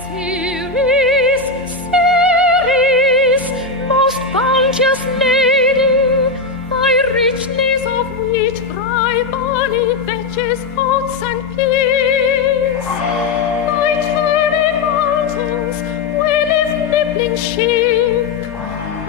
Ceres, Ceres, most bounteous lady, thy richness of wheat, rye, barley, vetches, oats, and peas, thy turning mountains, where live nibbling sheep,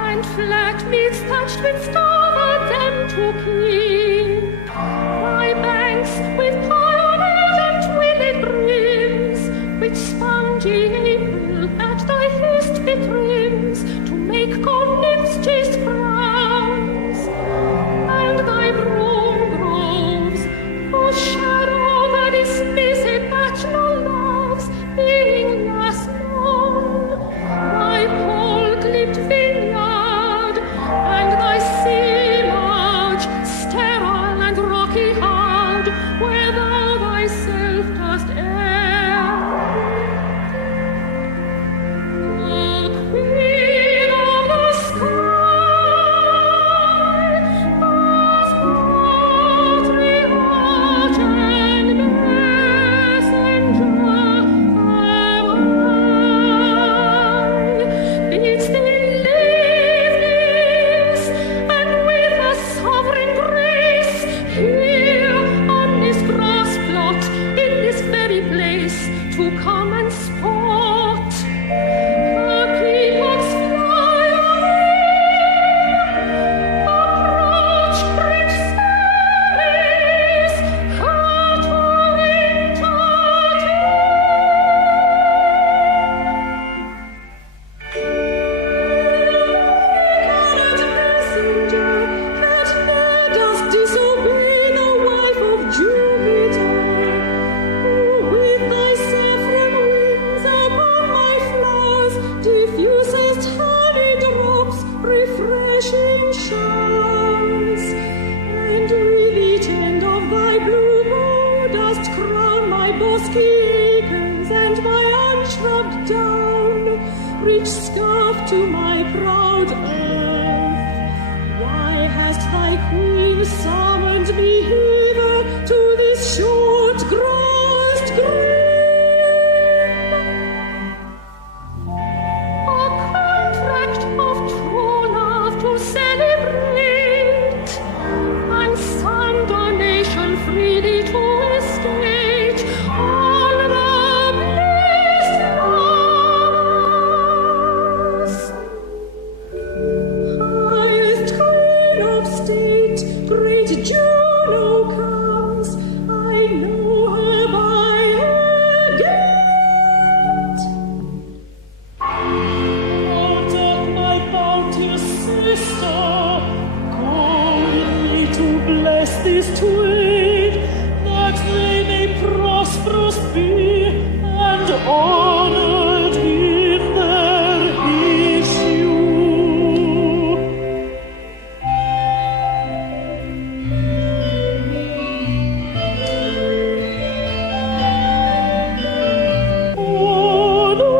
and flat meads thatched with starboard them to keep, thy banks with pioneers and twilled brims, which spongy April at thy feast betrims, to make corn nymphs chaste crowns, and thy broom groves, whose shadow the dismissed bachelor loves, being last known, thy pole-clipped vineyard, and thy sea marge, state, great Juno comes. I know her by her gait. Oh, doth my bounteous sister call me to bless these twain, that they may prosperous be and honoured in their issue. Honor,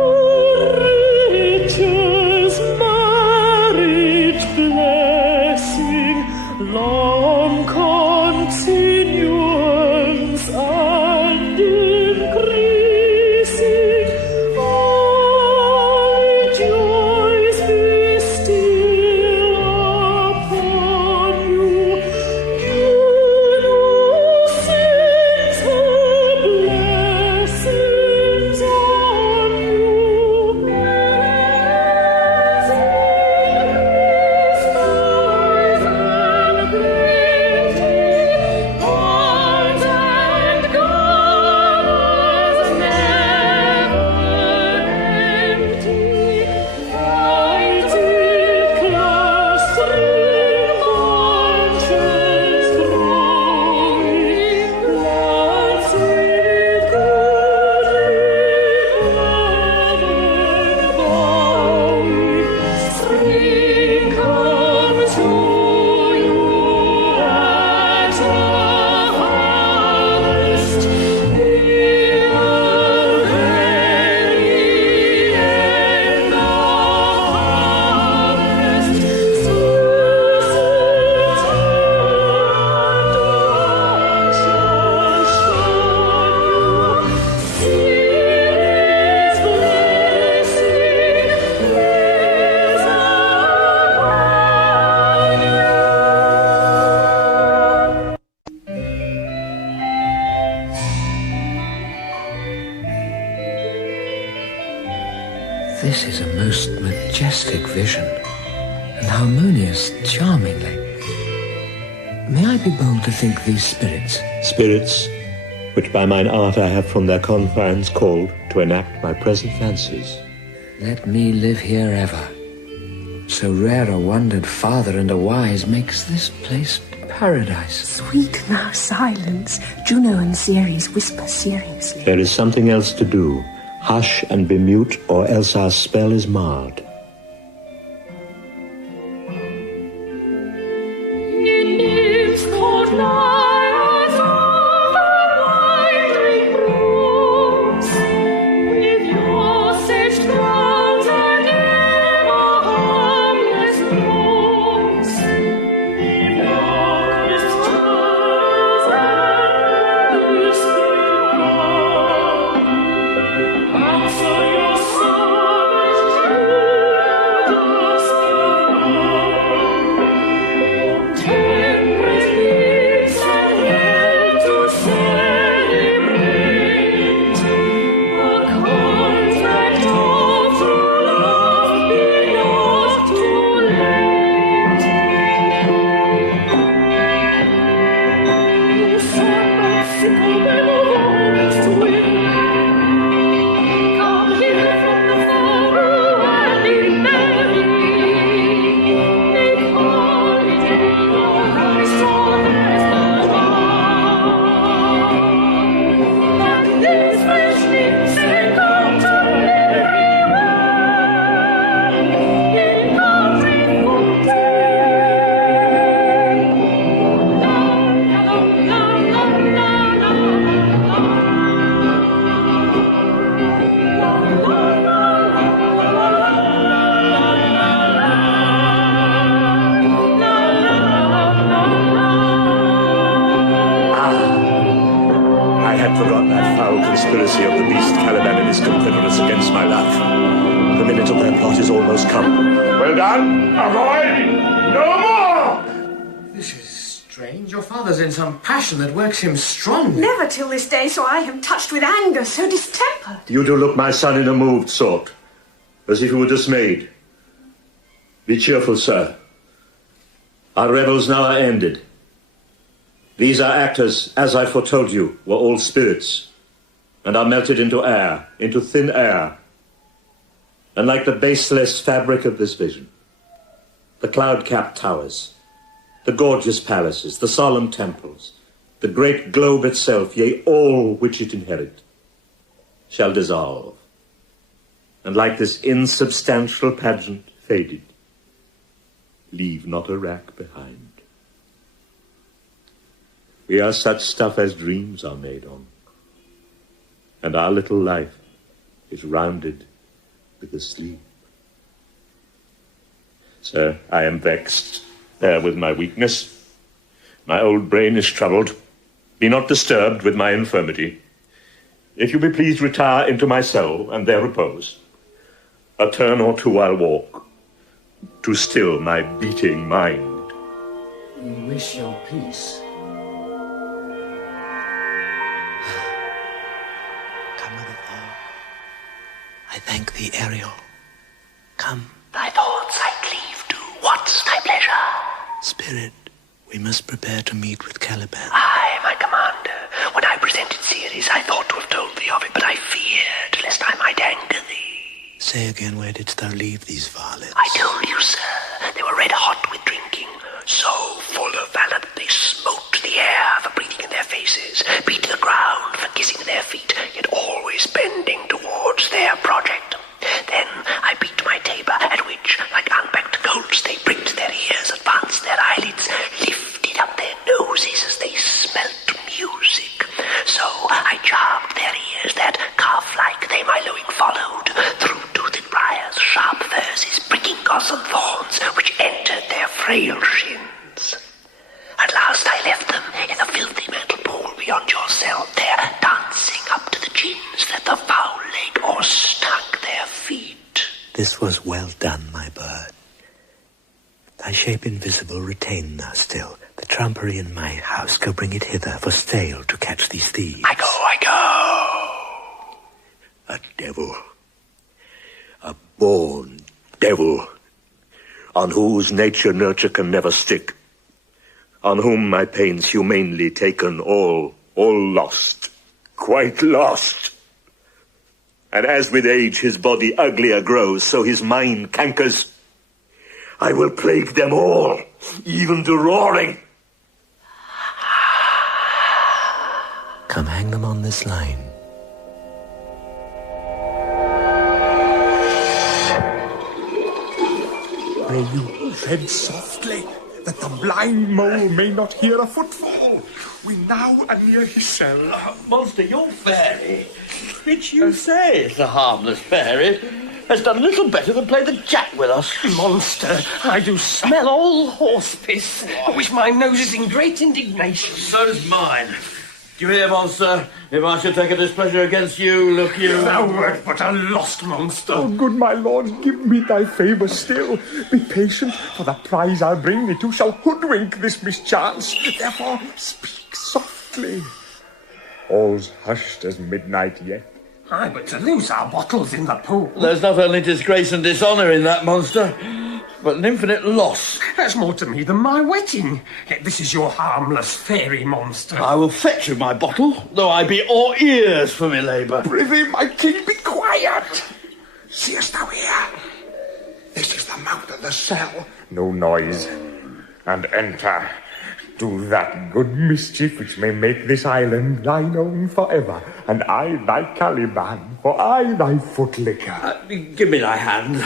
riches, marriage, blessing, long continuance and increasing. All joys be still upon you. Juno sings her blessings on you. This is a most majestic vision, and harmonious charmingly. May I be bold to think these spirits? Spirits, which by mine art I have from their confines called to enact my present fancies. Let me live here ever. So rare a wondered father and a wise makes this place paradise. Sweet now silence. Juno and Ceres whisper seriously. There is something else to do. Hush and be mute, or else our spell is marred. Nymphs caught lions of the winding brooks, with your safe crowns and ever harmless looks. Leave your Christians and whispering love. Answer your service, Judas Tempest leaves and hell to celebrate. A contract of true love be not too late. Usurping sickle men of always to win. Come here from the furrow and be merry. They call it in your Christ on earth but one. And these fresh lips they come to everywhere. In country I had forgotten that foul conspiracy of the beast Caliban and his confederates against my life. The minute of their plot is almost come. Well done. Avoid. No more. This is strange. Your father's in some passion that works him strong. Never till this day saw I him touched with anger so distempered. You do look, my son, in a moved sort, as if you were dismayed. Be cheerful, sir. Our revels now are ended. These are actors, as I foretold you, were all spirits, and are melted into air, into thin air. And like the baseless fabric of this vision, the cloud-capped towers, the gorgeous palaces, the solemn temples, the great globe itself, yea, all which it inherit, shall dissolve, and like this insubstantial pageant faded, leave not a rack behind. We are such stuff as dreams are made on, and our little life is rounded with a sleep. Sir, I am vexed with my weakness. My old brain is troubled. Be not disturbed with my infirmity. If you be pleased, retire into my cell, and there repose. A turn or two I'll walk, to still my beating mind. We wish your peace. Come with it all. I thank thee, Ariel. Come. Thy thoughts I cleave to. What's thy pleasure? Spirit, we must prepare to meet with Caliban. Aye, my commander. When I presented Ceres, I thought to have told thee of it, but I feared lest I might anger thee. Say again, where didst thou leave these varlets? I told you, sir. They were red hot with drinking, so full of valor that they smote the air for breathing in their faces, beat the ground for kissing their feet, yet always bending towards their project. Then I beat my tabor, at which, like unpacked colts, they pricked their ears, advanced their eyelids, lifted up their noses as they smelt music. So I charmed their ears that, calf-like, they my lowing followed, through toothed briars, sharp furze, pricking gossamer thorns, which entered their frail shins. At last I left them in the filthy mantle pool beyond your cell, there dancing up to the chins that the foul leg o'erstunk their feet. This was well done, my bird. Thy shape invisible retain thou still. The trumpery in my house, go bring it hither for stale to catch these thieves. I go. A devil. A born devil, on whose nature nurture can never stick, on whom my pains humanely taken, all lost, quite lost. And as with age his body uglier grows, so his mind cankers. I will plague them all, even to roaring. Come hang them on this line. Pray you, tread softly, that the blind mole may not hear a footfall. We now are near his cell. Monster, your fairy, which you say is a harmless fairy, has done little better than play the jack with us. Monster, I do smell all horse piss, at which my nose is in great indignation. So does mine. Do you hear, monster? If I should take a displeasure against you, look you... Thou wert but a lost monster. Oh, good my lord, give me thy favour still. Be patient, for the prize I'll bring thee to shall hoodwink this mischance. Therefore, speak softly. All's hushed as midnight yet. Aye, but to lose our bottles in the pool... There's not only disgrace and dishonour in that, monster, but an infinite loss. That's more to me than my wetting. Yet this is your harmless fairy monster. I will fetch you my bottle, though I be all ears for me labour. Prithee, my king, be quiet. Seest thou here? This is the mouth of the cell. No noise. And enter. Do that good mischief which may make this island thine own forever, and I thy Caliban, for I thy footlicker. Give me thy hand.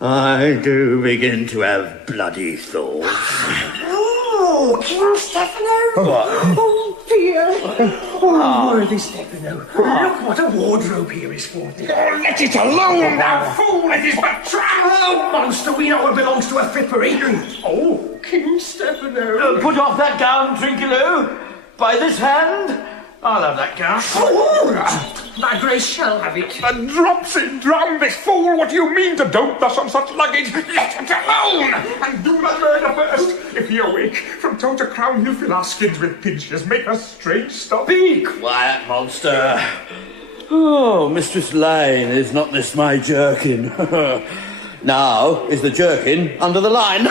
I do begin to have bloody thoughts. Oh, King Stefano! What? Oh, dear! Oh, worthy Stefano, look what a wardrobe here is for thee. Oh, let it alone, thou fool! It is but trash! Oh, monster, we know it belongs to a frippery. Oh, King Stefano. Put off that gown, Trinculo. By this hand, I'll have that gown. Fool! Thy grace shall have it. A dropsy drum, this fool! What do you mean to dote thus on such luggage? Let it alone! And do the murder first. If he awake, from toe to crown he'll fill our skins with pinches, make us strange stuff. Be quiet, monster. Oh, Mistress Lane, is not this my jerkin? Now is the jerkin under the line.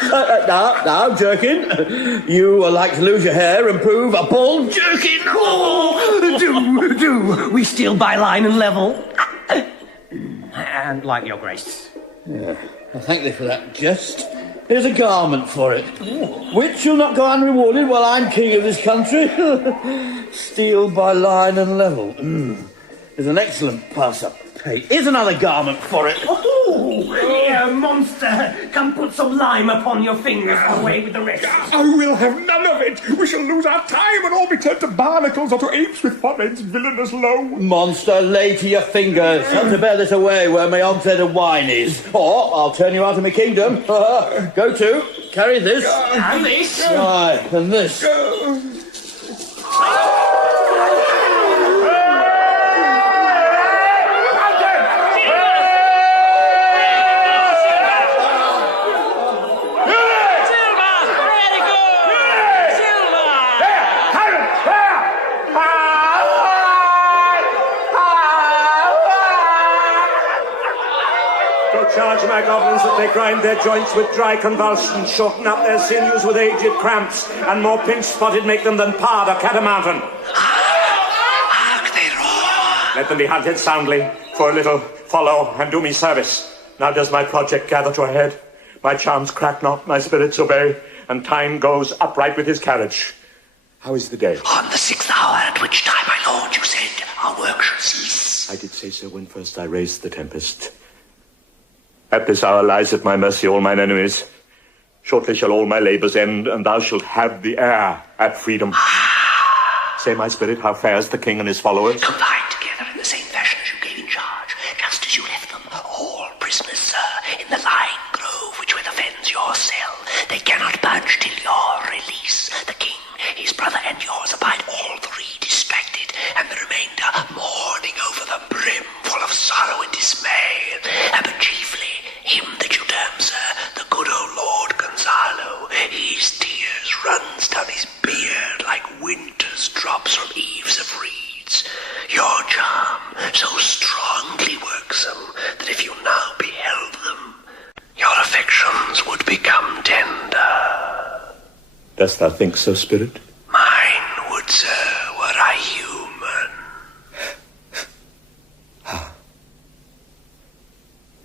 Now, Jerkin, you are like to lose your hair and prove a bald Jerkin. Oh, do we steal by line and level? And like your grace. Yeah, I thank thee for that jest. Here's a garment for it, which shall not go unrewarded while I'm king of this country. Steal by line and level. Is an excellent pass-up. Hey, here's another garment for it. Oh, monster! Come put some lime upon your fingers and away with the rest. I will have none of it. We shall lose our time and all be turned to barnacles or to apes with foreheads villainous low. Monster, lay to your fingers. Help to bear this away where my hogshead of wine is. Or I'll turn you out of my kingdom. Go to. Carry this. And this. Right, and this. Charge my goblins that they grind their joints with dry convulsions, shorten up their sinews with aged cramps, and more pinch-spotted make them than pard or catamountain. Hark, they roar. Let them be hunted soundly, for a little follow and do me service. Now does my project gather to a head. My charms crack not, my spirits obey, and time goes upright with his carriage. How is the day? On the 6th hour, at which time, my lord, you said, our work shall cease. I did say so when first I raised the Tempest. At this hour lies at my mercy all mine enemies. Shortly shall all my labours end, and thou shalt have the air at freedom. Say, my spirit, how fares the king and his followers? Confined together in the same fashion as you gave in charge, just as you left them, all prisoners, sir, in the lying grove which with offends your cell. They cannot budge till your release. The king, his brother, and yours abide all three distracted, and the remainder mourning over them, brimful of sorrow and dismay. But chiefly him that you term, sir, the good old Lord Gonzalo. His tears runs down his beard like winter's drops from eaves of reeds. Your charm so strongly works them that if you now beheld them, your affections would become tender. Dost thou think so, spirit? Mine would, sir, were I human.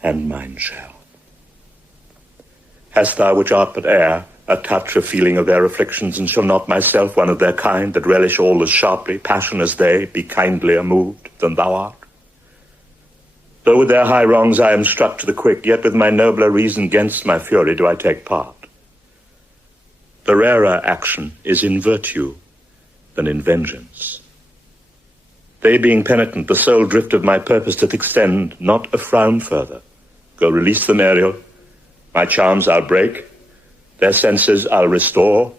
And mine shall. Hast thou, which art but air, a touch of feeling of their afflictions, and shall not myself, one of their kind, that relish all as sharply, passion as they, be kindlier moved than thou art? Though with their high wrongs I am struck to the quick, yet with my nobler reason 'gainst my fury do I take part. The rarer action is in virtue than in vengeance. They being penitent, the sole drift of my purpose doth extend not a frown further. Go release them, Ariel. My charms I'll break, their senses I'll restore,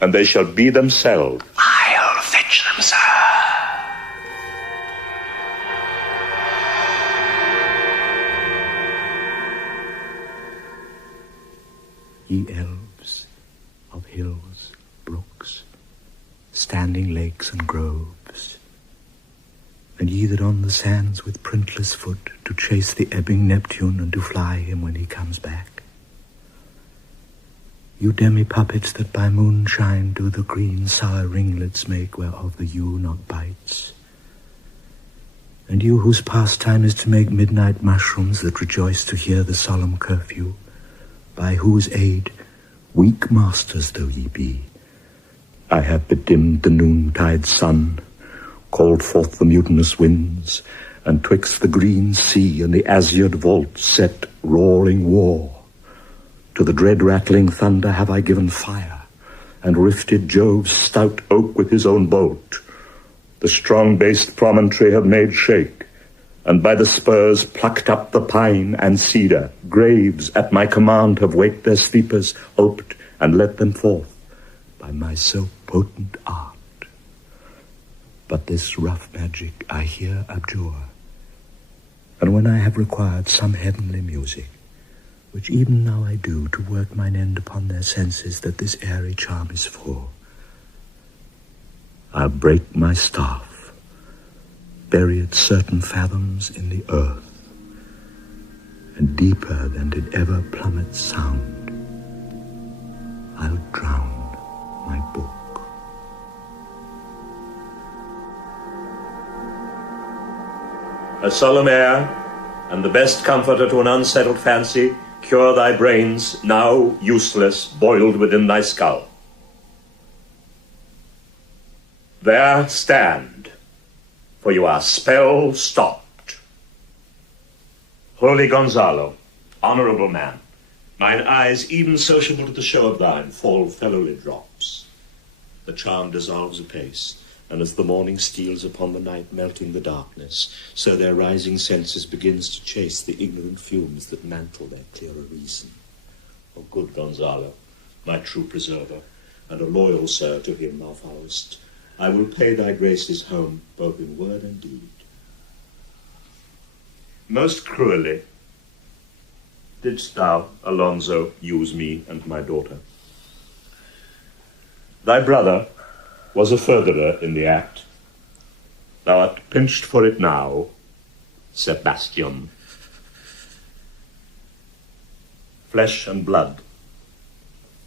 and they shall be themselves. I'll fetch them, sir. Ye elves of hills, brooks, standing lakes and groves, and ye that on the sands with printless foot do chase the ebbing Neptune and do fly him when he comes back. You demi-puppets that by moonshine do the green sour ringlets make whereof the yew not bites, and you whose pastime is to make midnight mushrooms that rejoice to hear the solemn curfew, by whose aid, weak masters though ye be, I have bedimmed the noontide sun, called forth the mutinous winds, and twixt the green sea and the azured vault set roaring war. To the dread rattling thunder have I given fire, and rifted Jove's stout oak with his own bolt. The strong-based promontory have made shake, and by the spurs plucked up the pine and cedar. Graves at my command have waked their sleepers, oped, and let them forth by my so potent art. But this rough magic I here abjure, and when I have required some heavenly music, which even now I do to work mine end upon their senses that this airy charm is for, I'll break my staff, bury it certain fathoms in the earth, and deeper than did ever plummet sound, drown my book. A solemn air, and the best comforter to an unsettled fancy, cure thy brains, now useless, boiled within thy skull. There stand, for you are spell stopped. Holy Gonzalo, honourable man, mine eyes, even sociable to the show of thine, fall fellowly drops. The charm dissolves apace, and as the morning steals upon the night, melting the darkness, so their rising senses begins to chase the ignorant fumes that mantle their clearer reason. O good Gonzalo, my true preserver, and a loyal sir to him thou followest, I will pay thy graces home, both in word and deed. Most cruelly didst thou, Alonso, use me and my daughter. Thy brother was a furtherer in the act. Thou art pinched for it now, Sebastian. Flesh and blood,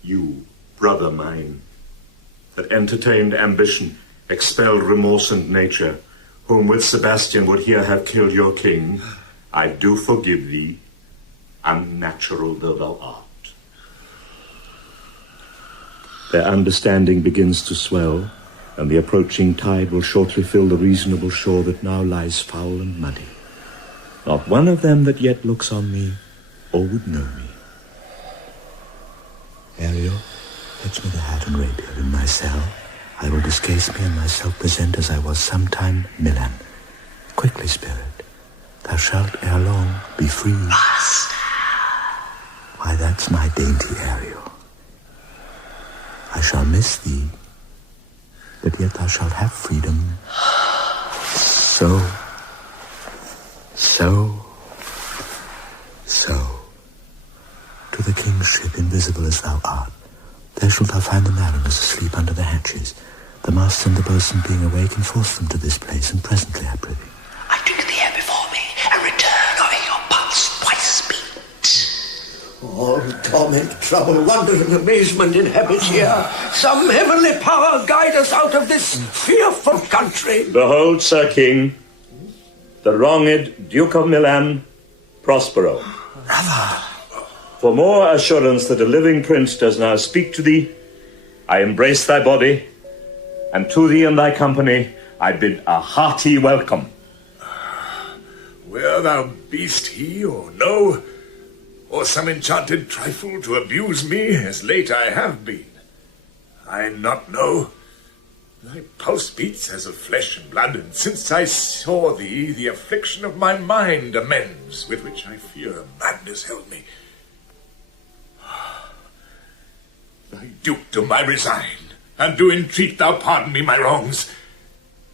you, brother mine, that entertained ambition, expelled remorse and nature, whom with Sebastian would here have killed your king, I do forgive thee, unnatural though thou art. Their understanding begins to swell, and the approaching tide will shortly fill the reasonable shore that now lies foul and muddy. Not one of them that yet looks on me, or would know me. Ariel, fetch me the hat and rapier in my cell. I will discase me and myself present as I was sometime Milan. Quickly, spirit, thou shalt ere long be free. Why, that's my dainty Ariel. I shall miss thee, but yet thou shalt have freedom. So. To the king's ship, invisible as thou art, there shalt thou find the mariners asleep under the hatches, the master and the boatswain being awake, and force them to this place, and presently, I prithee. I drink the air before me, and return o'er your pulse twice beat. All torment, trouble, wonder, and amazement inhabit here. Some heavenly power guide us out of this fearful country. Behold, Sir King, the wronged Duke of Milan, Prospero. Brother. For more assurance that a living prince does now speak to thee, I embrace thy body, and to thee and thy company I bid a hearty welcome. Were thou beast he or no, or some enchanted trifle to abuse me, as late I have been, I not know. Thy pulse beats as of flesh and blood, and since I saw thee, the affliction of my mind amends, with which I fear madness held me. Thy dukedom I resign, and do entreat thou pardon me my wrongs.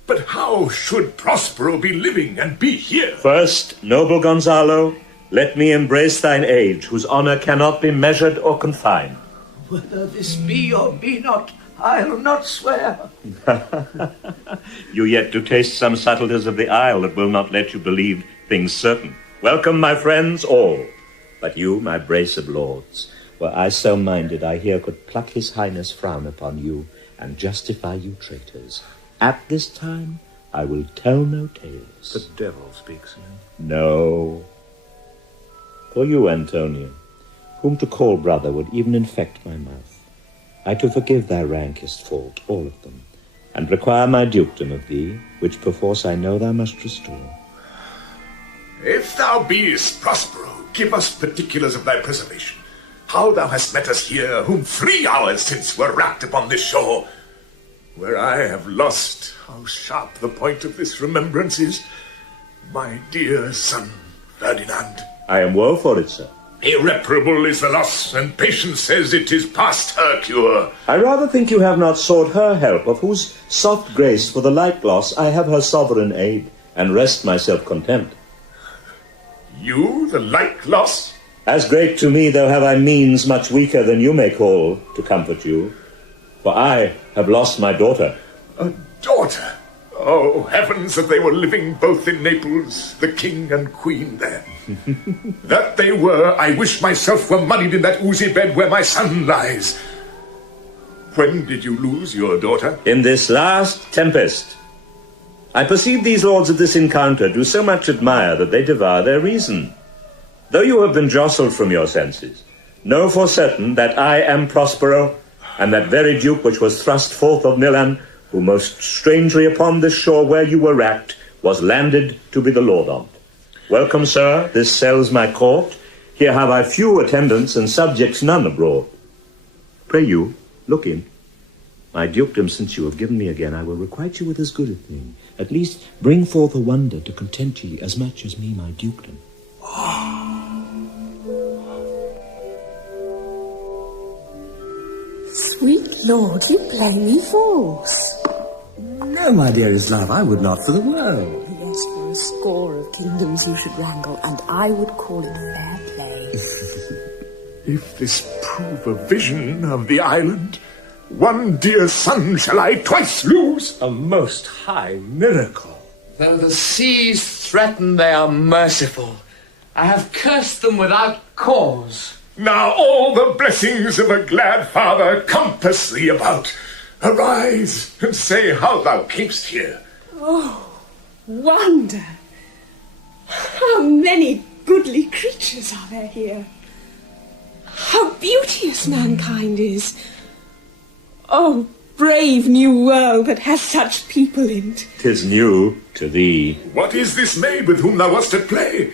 But how should Prospero be living and be here? First, noble Gonzalo, let me embrace thine age, whose honour cannot be measured or confined. Whether this be or be not, I'll not swear. You yet do taste some subtleties of the isle that will not let you believe things certain. Welcome, my friends, all. But you, my brace of lords, were I so minded, I here could pluck his highness frown upon you, and justify you traitors. At this time, I will tell no tales. The devil speaks now. No. For you, Antonio, whom to call brother would even infect my mouth, I to forgive thy rankest fault, all of them, and require my dukedom of thee, which perforce I know thou must restore. If thou beest Prospero, give us particulars of thy preservation. How thou hast met us here, whom 3 hours since were wrapped upon this shore. Where I have lost, how sharp the point of this remembrance is, my dear son, Ferdinand. I am woe for it, sir. Irreparable is the loss, and patience says it is past her cure. I rather think you have not sought her help, of whose soft grace for the like loss I have her sovereign aid, and rest myself content. You, the like loss? As great to me, though have I means much weaker than you may call to comfort you. For I have lost my daughter. A daughter? Oh, heavens, that they were living both in Naples, the king and queen there. That they were, I wish myself were muddied in that oozy bed where my son lies. When did you lose your daughter? In this last Tempest. I perceive these lords of this encounter do so much admire that they devour their reason. Though you have been jostled from your senses, know for certain that I am Prospero, and that very Duke which was thrust forth of Milan, who most strangely upon this shore where you were racked, was landed to be the lord on't. Welcome, sir, this cell's my court. Here have I few attendants and subjects none abroad. Pray you, look in. My dukedom, since you have given me again, I will requite you with as good a thing. At least bring forth a wonder to content ye as much as me my dukedom. Sweet lord, you play me false. No, my dearest love, I would not for the world. Yes, for a score of kingdoms you should wrangle, and I would call it fair play. If this prove a vision of the island, one dear son shall I twice lose. A most high miracle. Though the seas threaten, they are merciful. I have cursed them without cause. Now all the blessings of a glad father compass thee about. Arise and say how thou camest here. Oh, wonder! How many goodly creatures are there here! How beauteous mankind is! Oh, brave new world that has such people in't. 'Tis new to thee. What is this maid with whom thou wast at play?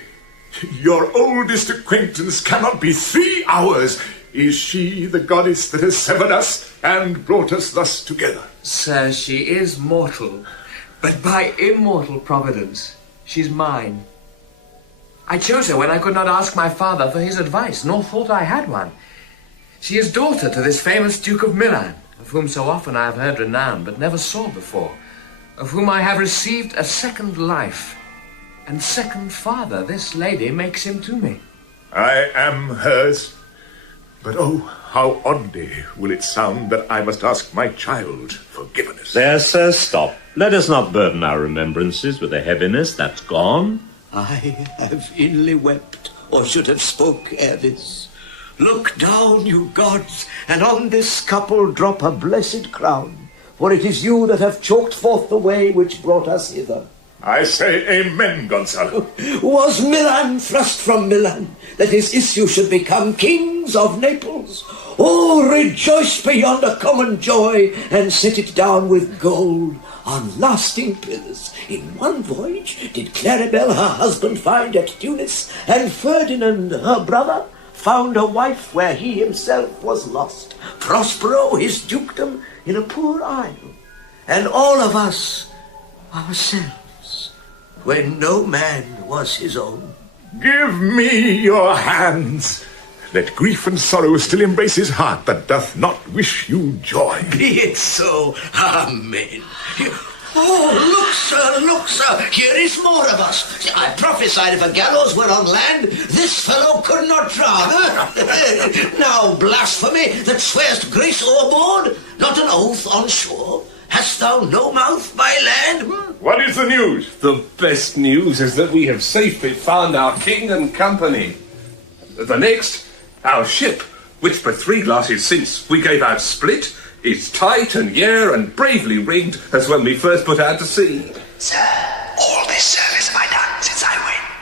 Your oldest acquaintance cannot be 3 hours. Is she the goddess that has severed us and brought us thus together? Sir, she is mortal, but by immortal providence, she's mine. I chose her when I could not ask my father for his advice, nor thought I had one. She is daughter to this famous Duke of Milan, of whom so often I have heard renown, but never saw before, of whom I have received a second life, and second father this lady makes him to me. I am hers. But oh, how oddly will it sound that I must ask my child forgiveness. There, sir, stop. Let us not burden our remembrances with a heaviness that's gone. I have inly wept, or should have spoke ere this. Look down, you gods, and on this couple drop a blessed crown, for it is you that have chalked forth the way which brought us hither. I say amen, Gonzalo. Was Milan thrust from Milan, that his issue should become kings of Naples? Oh, rejoice beyond a common joy, and set it down with gold on lasting pillars. In one voyage did Caliban her husband find at Tunis, and Ferdinand, her brother, found a wife where he himself was lost. Prospero his dukedom in a poor isle, and all of us ourselves, when no man was his own. Give me your hands. Let grief and sorrow still embrace his heart that doth not wish you joy. Be it so. Amen. Oh, look, sir, here is more of us. I prophesied if a gallows were on land, this fellow could not drown. Now, blasphemy that swearst grace overboard, not an oath on shore. Hast thou no mouth by land? What is the news? The best news is that we have safely found our king and company. The next, our ship, which but 3 glasses since we gave out split, is tight and yare and bravely rigged as when we first put out to sea. Sir, all this service have I done since I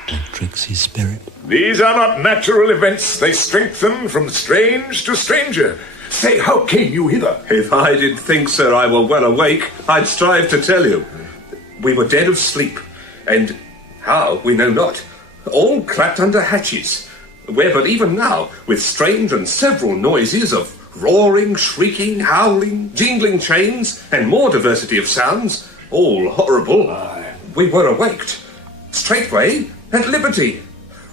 went. Trixie's spirit. These are not natural events. They strengthen from strange to stranger. Say, how came you hither? If I did think, sir, I were well awake, I'd strive to tell you. We were dead of sleep, and how, we know not, all clapped under hatches, where but even now, with strange and several noises of roaring, shrieking, howling, jingling chains, and more diversity of sounds, all horrible, we were awaked, straightway at liberty,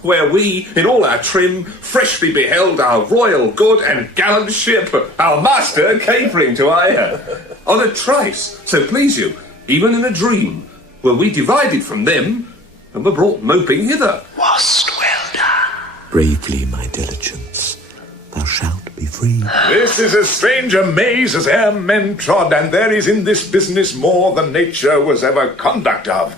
where we, in all our trim, freshly beheld our royal good and gallant ship, our master capering to ire. On a trice, so please you, even in a dream, were we divided from them, and were brought moping hither. Wast well done. Bravely, my diligence, thou shalt be free. This is as strange a maze as e'er men trod, and there is in this business more than nature was ever conduct of.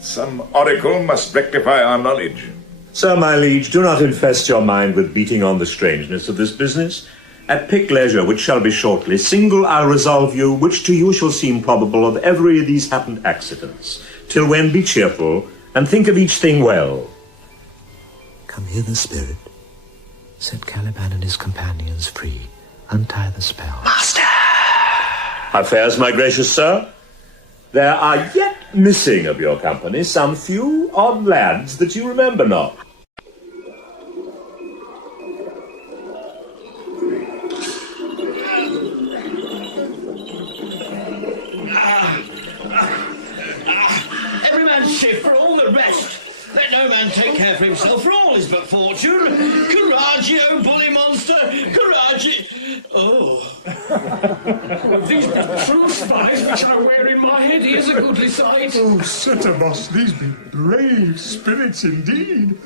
Some oracle must rectify our knowledge. Sir, my liege, do not infest your mind with beating on the strangeness of this business. At pick leisure, which shall be shortly, single I'll resolve you, which to you shall seem probable of every of these happened accidents. Till when be cheerful, and think of each thing well. Come hither, spirit. Set Caliban and his companions free. Untie the spell. Master! How fares, my gracious sir? There are yet missing of your company some few odd lads that you remember not. Every man shift for all the rest. Let no man take care for himself, for all is but fortune. Coraggio, bully monster, coraggio. Oh. These true spies which I wear in my head, here's a goodly sight. Oh, Setamos, these be brave spirits indeed.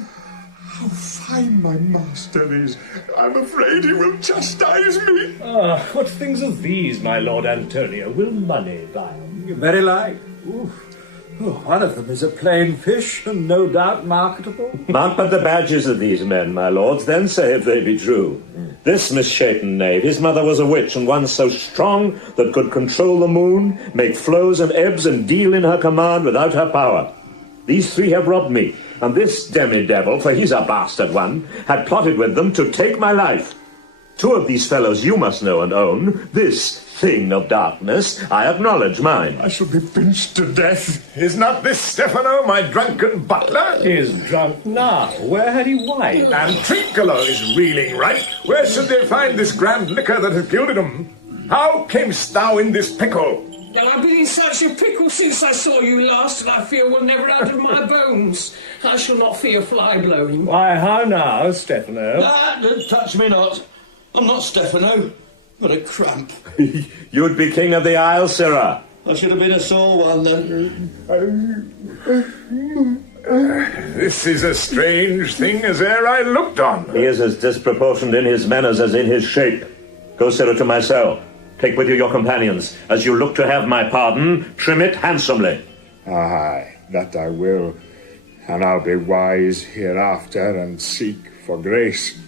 How fine my master is. I'm afraid he will chastise me. Ah, what things of these, my Lord Antonio, will money buy? Very like. Oof. Oh, one of them is a plain fish, and no doubt marketable. Mount but the badges of these men, my lords, then say if they be true. This misshapen knave, his mother was a witch, and one so strong that could control the moon, make flows and ebbs, and deal in her command without her power. These three have robbed me, and this demi-devil, for he's a bastard one, had plotted with them to take my life. Two of these fellows you must know and own. This thing of darkness, I acknowledge mine. I shall be pinched to death. Is not this Stefano, my drunken butler? He is drunk now. Where had he wine? And Trinculo is reeling right. Where should they find this grand liquor that has gilded him? How camest thou in this pickle? Well, I've been in such a pickle since I saw you last, and I fear will never out of my bones. I shall not fear fly blowing. Why, how now, Stefano? Touch me not. I'm not Stefano, but a cramp. You'd be king of the isle, sirrah. I should have been a sore one then. This is a strange thing as e'er I looked on. He is as disproportioned in his manners as in his shape. Go, sirrah, to my cell. Take with you your companions. As you look to have my pardon, trim it handsomely. Aye, that I will. And I'll be wise hereafter and seek for grace.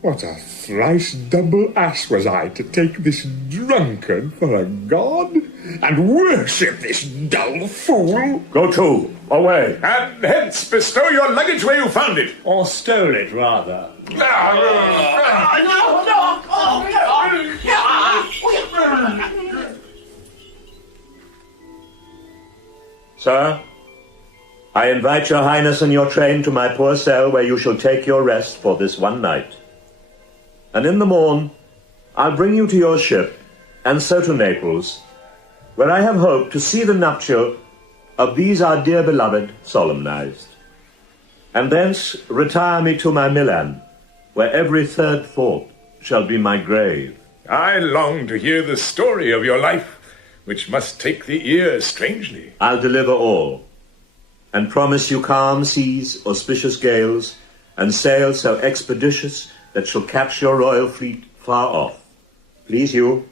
What a thrice double ass was I to take this drunkard for a god and worship this dull fool. Go to, away. And hence bestow your luggage where you found it. Or stole it, rather. Sir, I invite your highness and your train to my poor cell where you shall take your rest for this one night. And in the morn, I'll bring you to your ship, and so to Naples, where I have hoped to see the nuptial of these our dear beloved solemnized. And thence retire me to my Milan, where every third thought shall be my grave. I long to hear the story of your life, which must take the ear strangely. I'll deliver all, and promise you calm seas, auspicious gales, and sail so expeditious that shall catch your royal fleet far off. Please you,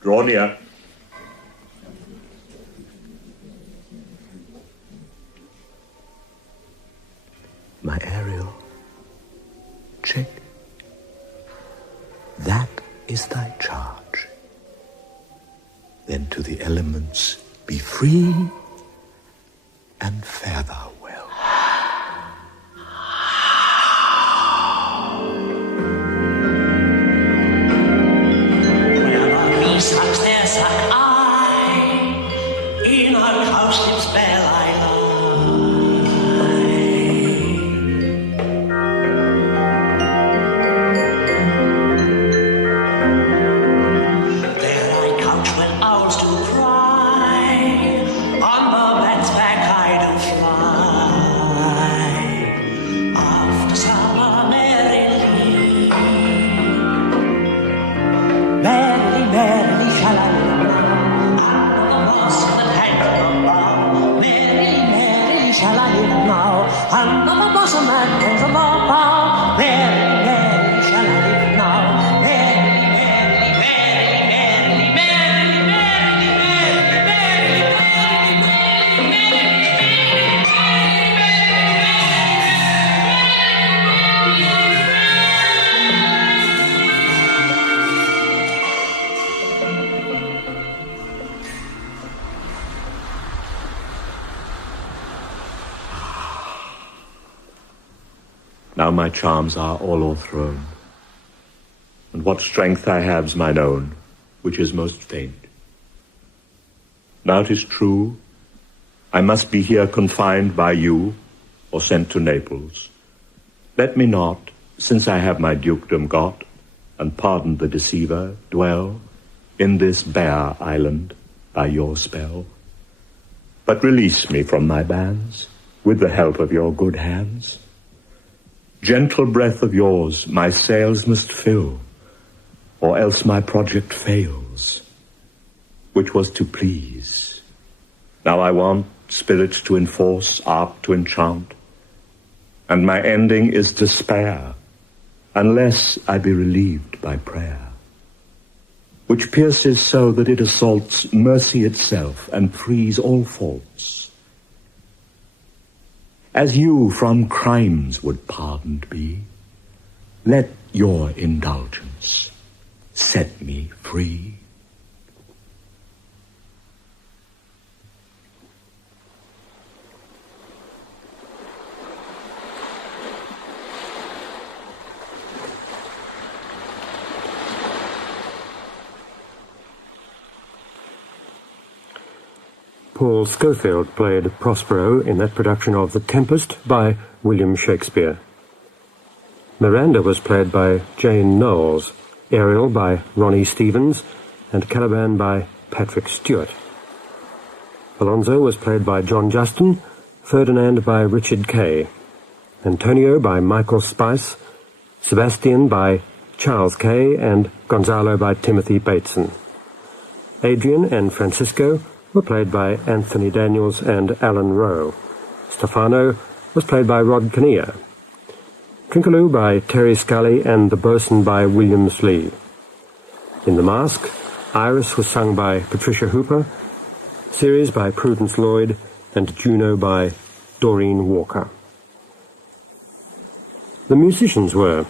draw near. My Ariel, check. That is thy charge. Then to the elements be free, and fare thou well. Sucks there, suck I, in our cowslip's bell I lie. There I couch when owls do cry, on the bed's back I do fly, after summer merrily. Merrily, merrily shall I live, under the moss and the tank of bough. Merrily, merrily shall I live now, under the blossom and tank of bough. Merrily, merrily shall I live now. Merrily, merrily, merrily, merrily, merrily, merrily, merrily, merrily, merrily, merrily, merrily. Now my charms are all o'erthrown, and what strength I have's mine own, which is most faint. Now 'tis true, I must be here confined by you, or sent to Naples. Let me not, since I have my dukedom got, and pardoned the deceiver, dwell in this bare island by your spell. But release me from my bands, with the help of your good hands. Gentle breath of yours my sails must fill, or else my project fails, which was to please. Now I want spirits to enforce, art to enchant, and my ending is despair, unless I be relieved by prayer, which pierces so that it assaults mercy itself and frees all faults. As you from crimes would pardoned be, let your indulgence set me free. Paul Scofield played Prospero in that production of The Tempest by William Shakespeare. Miranda was played by Jane Knowles, Ariel by Ronnie Stevens, and Caliban by Patrick Stewart. Alonso was played by John Justin, Ferdinand by Richard Kay, Antonio by Michael Spice, Sebastian by Charles Kay, and Gonzalo by Timothy Bateson. Adrian and Francisco were played by Anthony Daniels and Alan Rowe. Stefano was played by Rod Kinnear. Trinkaloo by Terry Scully and the Bosun by Williams Lee. In the Mask, Iris was sung by Patricia Hooper, Ceres by Prudence Lloyd, and Juno by Doreen Walker. The musicians were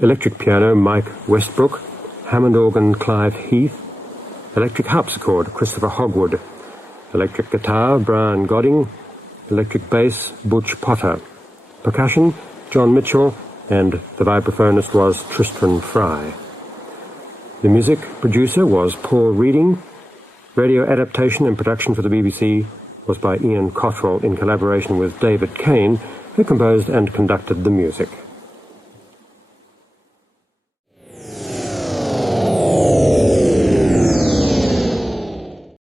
electric piano Mike Westbrook, Hammond organ Clive Heath, electric harpsichord Christopher Hogwood, electric guitar Brian Godding, electric bass Butch Potter, percussion John Mitchell, and the vibraphonist was Tristram Fry. The music producer was Paul Reading. Radio adaptation and production for the BBC was by Ian Cottrell in collaboration with David Kane, who composed and conducted the music.